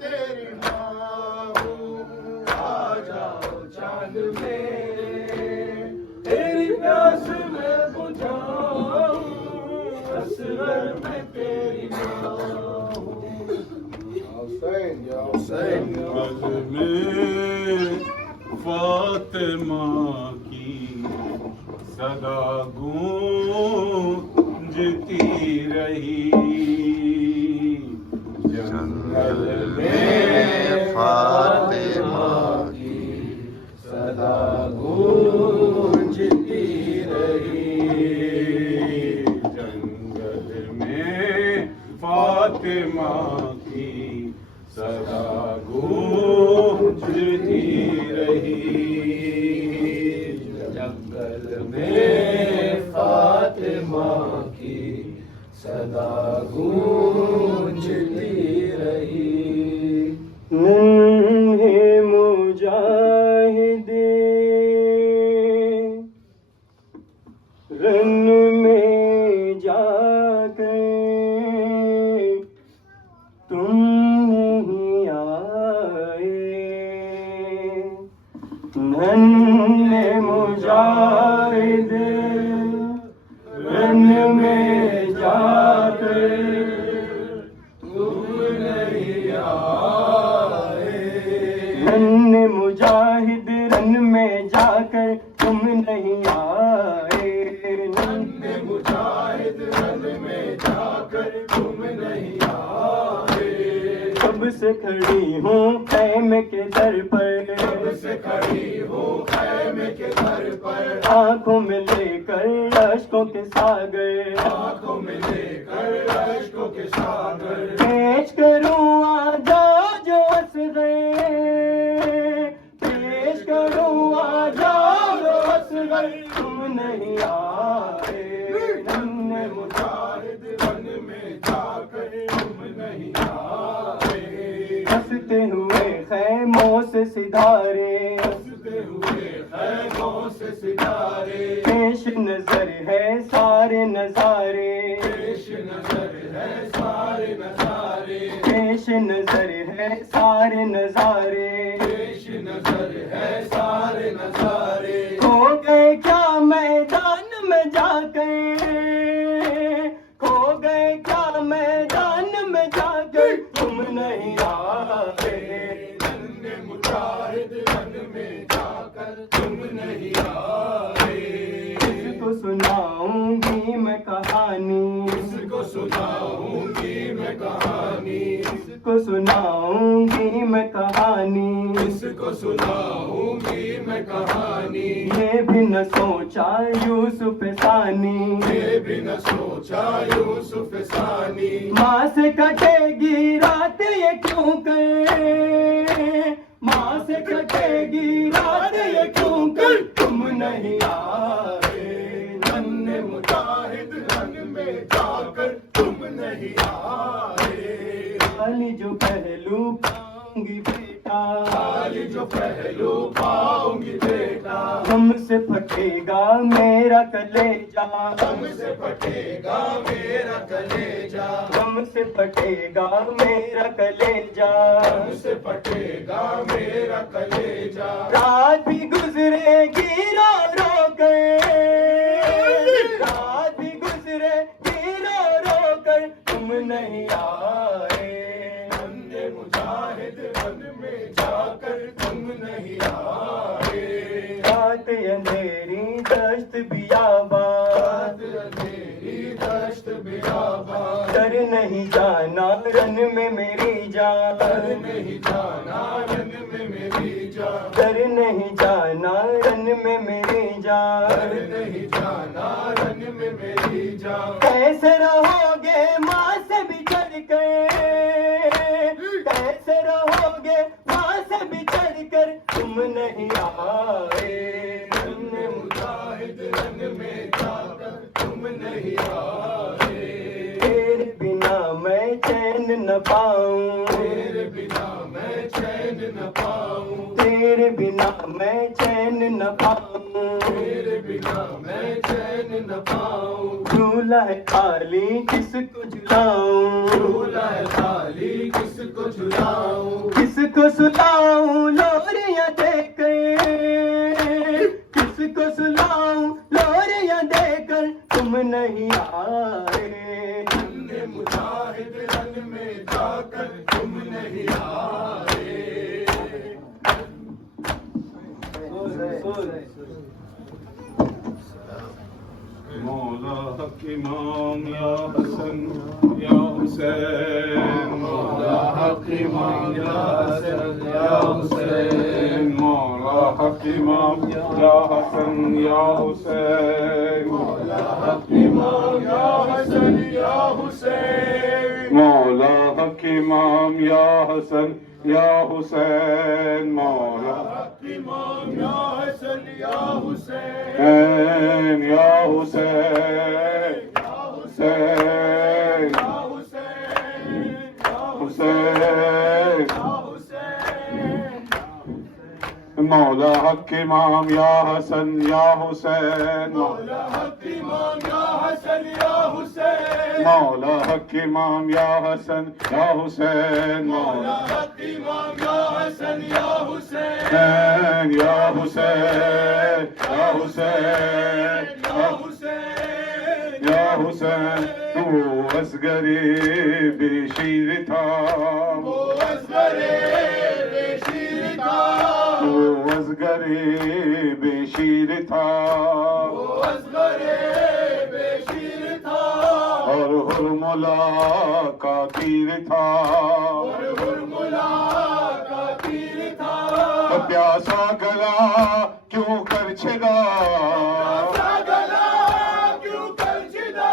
تیری ماں ہوں آ جاؤ چاند میرے تیری پیاس میں بجھاؤں اصغر میں تیری ماں ہوں حسین میں فاطمہ کی صدا گونجتی رہی جنگل میں فاطمہ کی صدا گونجتی رہی جنگل میں فاطمہ کی صدا گونجتی رہی جنگل میں فاطمہ کی صدا گونجتی رہی ننھے مجاہد رن میں جا کر تم نہیں آئے ننھے مجاہد رن میں جا کر تم نہیں آئے ننھے مجاہد رن میں جا کر تم نہیں آئے ننھے مجاہد رن میں جا کر تم نہیں آئے کب سے کھڑی ہوں خیمے کے در پر کب سے کھڑی ہوں خیمے کے در پر آنکھوں میں لے کر اشکوں کے ساگر آنکھوں میں لے کر اشکوں کے ساگر پیش کروں آ جاؤ جو اصغر پیش کروں آ جاؤ جو اصغر تم نہیں آئے ننھے مجاہد رن میں جا کر تم نہیں آئے ہنستے ہوئے خیموں سے ستارے ہنستے ہوئے خیموں سے ستارے پیش نظر ہے سارے نظارے پیش نظر ہے سارے نظارے پیش نظر ہے سارے نظارے پیش نظر ہے سارے نظارے کھو گئے کیا میدان میں جا کر کھو گئے کیا میدان میں جا کر تم نہیں آئے ننھے مجاہد رن میں جا کر تم نہیں آئے اس کو سناؤں گی میں کہانی اس کو سناؤں گی میں کہانی اس کو سناؤں گی میں کہانی اس کو سناؤں گی میں کہانی یہ بھی نہ سوچا یوسف ثانی یہ بھی نہ سوچا یوسف ثانی ماں سے کٹے گی رات یہ کیوں کر ماں سے کٹے گی رات یہ کیوں کر تم نہیں آئے ننھے مجاہد رن میں جا کر تم نہیں آئے علی جو پہلو پاؤں گی بیٹا خالی جو پہلو پاؤں گی بیٹا غم سے پھٹے گا میرا کلیجا غم سے پھٹے گا میرا کلیجا غم سے پھٹے گا میرا کلیجا غم سے پھٹے گا میرا کلیجا رات بھی گزرے گی رو رو کر رات بھی گزرے گی رو رو کر تم نہیں آئے ننھے مجاہد رن میں جا کر تم نہیں آئے رات اندھیری دشت بیابان میری دشت بیابان ڈر نہیں جانا رن میں میری جان در نہیں جانا رن میں میری جان ڈر نہیں جانا رن میں میری در جان نہیں جانا رن میں میری جان کیسے رہو گے ماں سے بچھڑ کر کیسے رہو گے ماں سے بچھڑ کر تم نہیں آئے ننھے مجاہد رن میں جا کر تم نہیں آئے تیرے بنا میں چین نہ پاؤں تیرے بنا میں چین نہ پاؤں تیرے بنا میں چین نہ پاؤں تیرے بنا میں چین نہ پاؤں جھولا ہے خالی کس کو جھلاؤں جھولا ہے خالی کس کو کس کو سلاؤں لوریاں دے کر، کس کو سلاؤں لوریاں دے کر تم نہیں آئے، مجاہد رن میں جا کر تم نہیں آئے۔ مولا حق امام یا حسن یا حسین، مولا حق امام یا حسن یا حسین، مولا حق امام یا حسن یا حسین، مولا حق امام یا حسن یا حسین، مولا حق امام یا حسن یا حسین، مولا حق امام یا حسن یا حسین، یا حسین، یا حسین، یا حسین، یا حسین، یا حسین، مولا حق امام یا حسن یا حسین، مولا حق امام یا حسن یا حسین، مولا حق امام یا حسن یا حسین، مولا حق امام یا حسن یا حسین، یا حسین، یا حسین، یا حسین، یا حسین۔ وہ اصغر بے شیر تھا، وہ اصغر بے شیر تھا، وہ اصغر بے شیر تھا، وہ اصغر بے شیر تھا، اور حرملا کا تیر تھا، اور حرملا کا تیر تھا، پیاسا گلا کیوں کر چھدا، پیاسا گلا کیوں کر چھدا،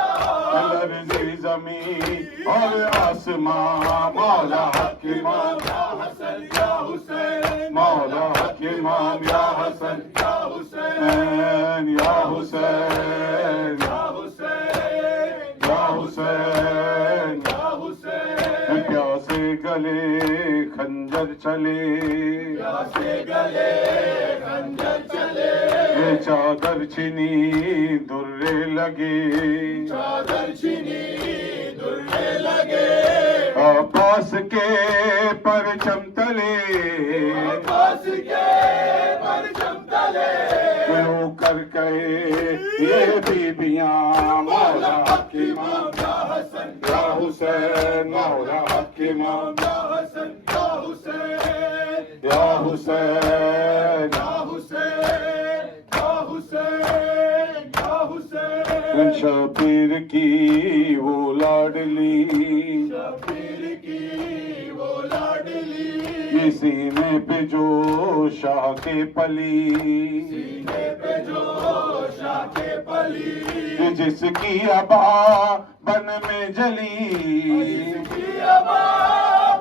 لرزی زمین اور آسمان، مولا حق امام یا حسن یا حسین، مولا حق امام یا حسن یا حسین، یا حسین، یا حسین، یا حسین، یا حسین، پیاسے گلے خنجر چلے، پیاسے گلے خنجر چلے، چادر چنی درے لگے، چادر چنی درے لگے، عباس کے پرچم تلے، عباس کے پرچم تلے، کیوں کر گئے یہ بیبیاں، مولا حق امام یا حسن یا حسین، مولا حق امام یا حسن یا حسین، یا حسین، یا حسین، یا حسین، یا حسین، شبیر کی وہ لاڈلی، شبیر کی وہ لاڈلی، سینے پہ جو شاہ کے پلی، سینے پہ جو شاہ کے پلی، جس کی ابا بن میں جلی، جس کی ابا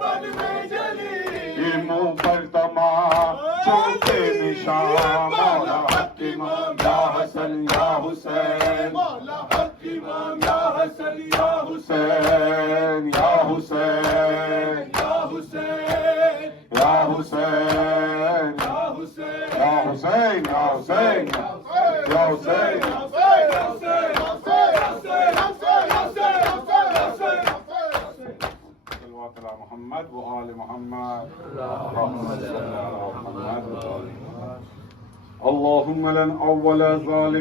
بن میں جلی، منہ پر تمام کے نشان، مولا حق امام یا حسن یا حسین، مولا حق امام یا حسن یا حسین، یا حسین، یا حسین، یا حسین، یا حسین، یا حسین، یا حسین، یا حسین، صلوات علی محمد و آل محمد، اللهم لن أول ذلك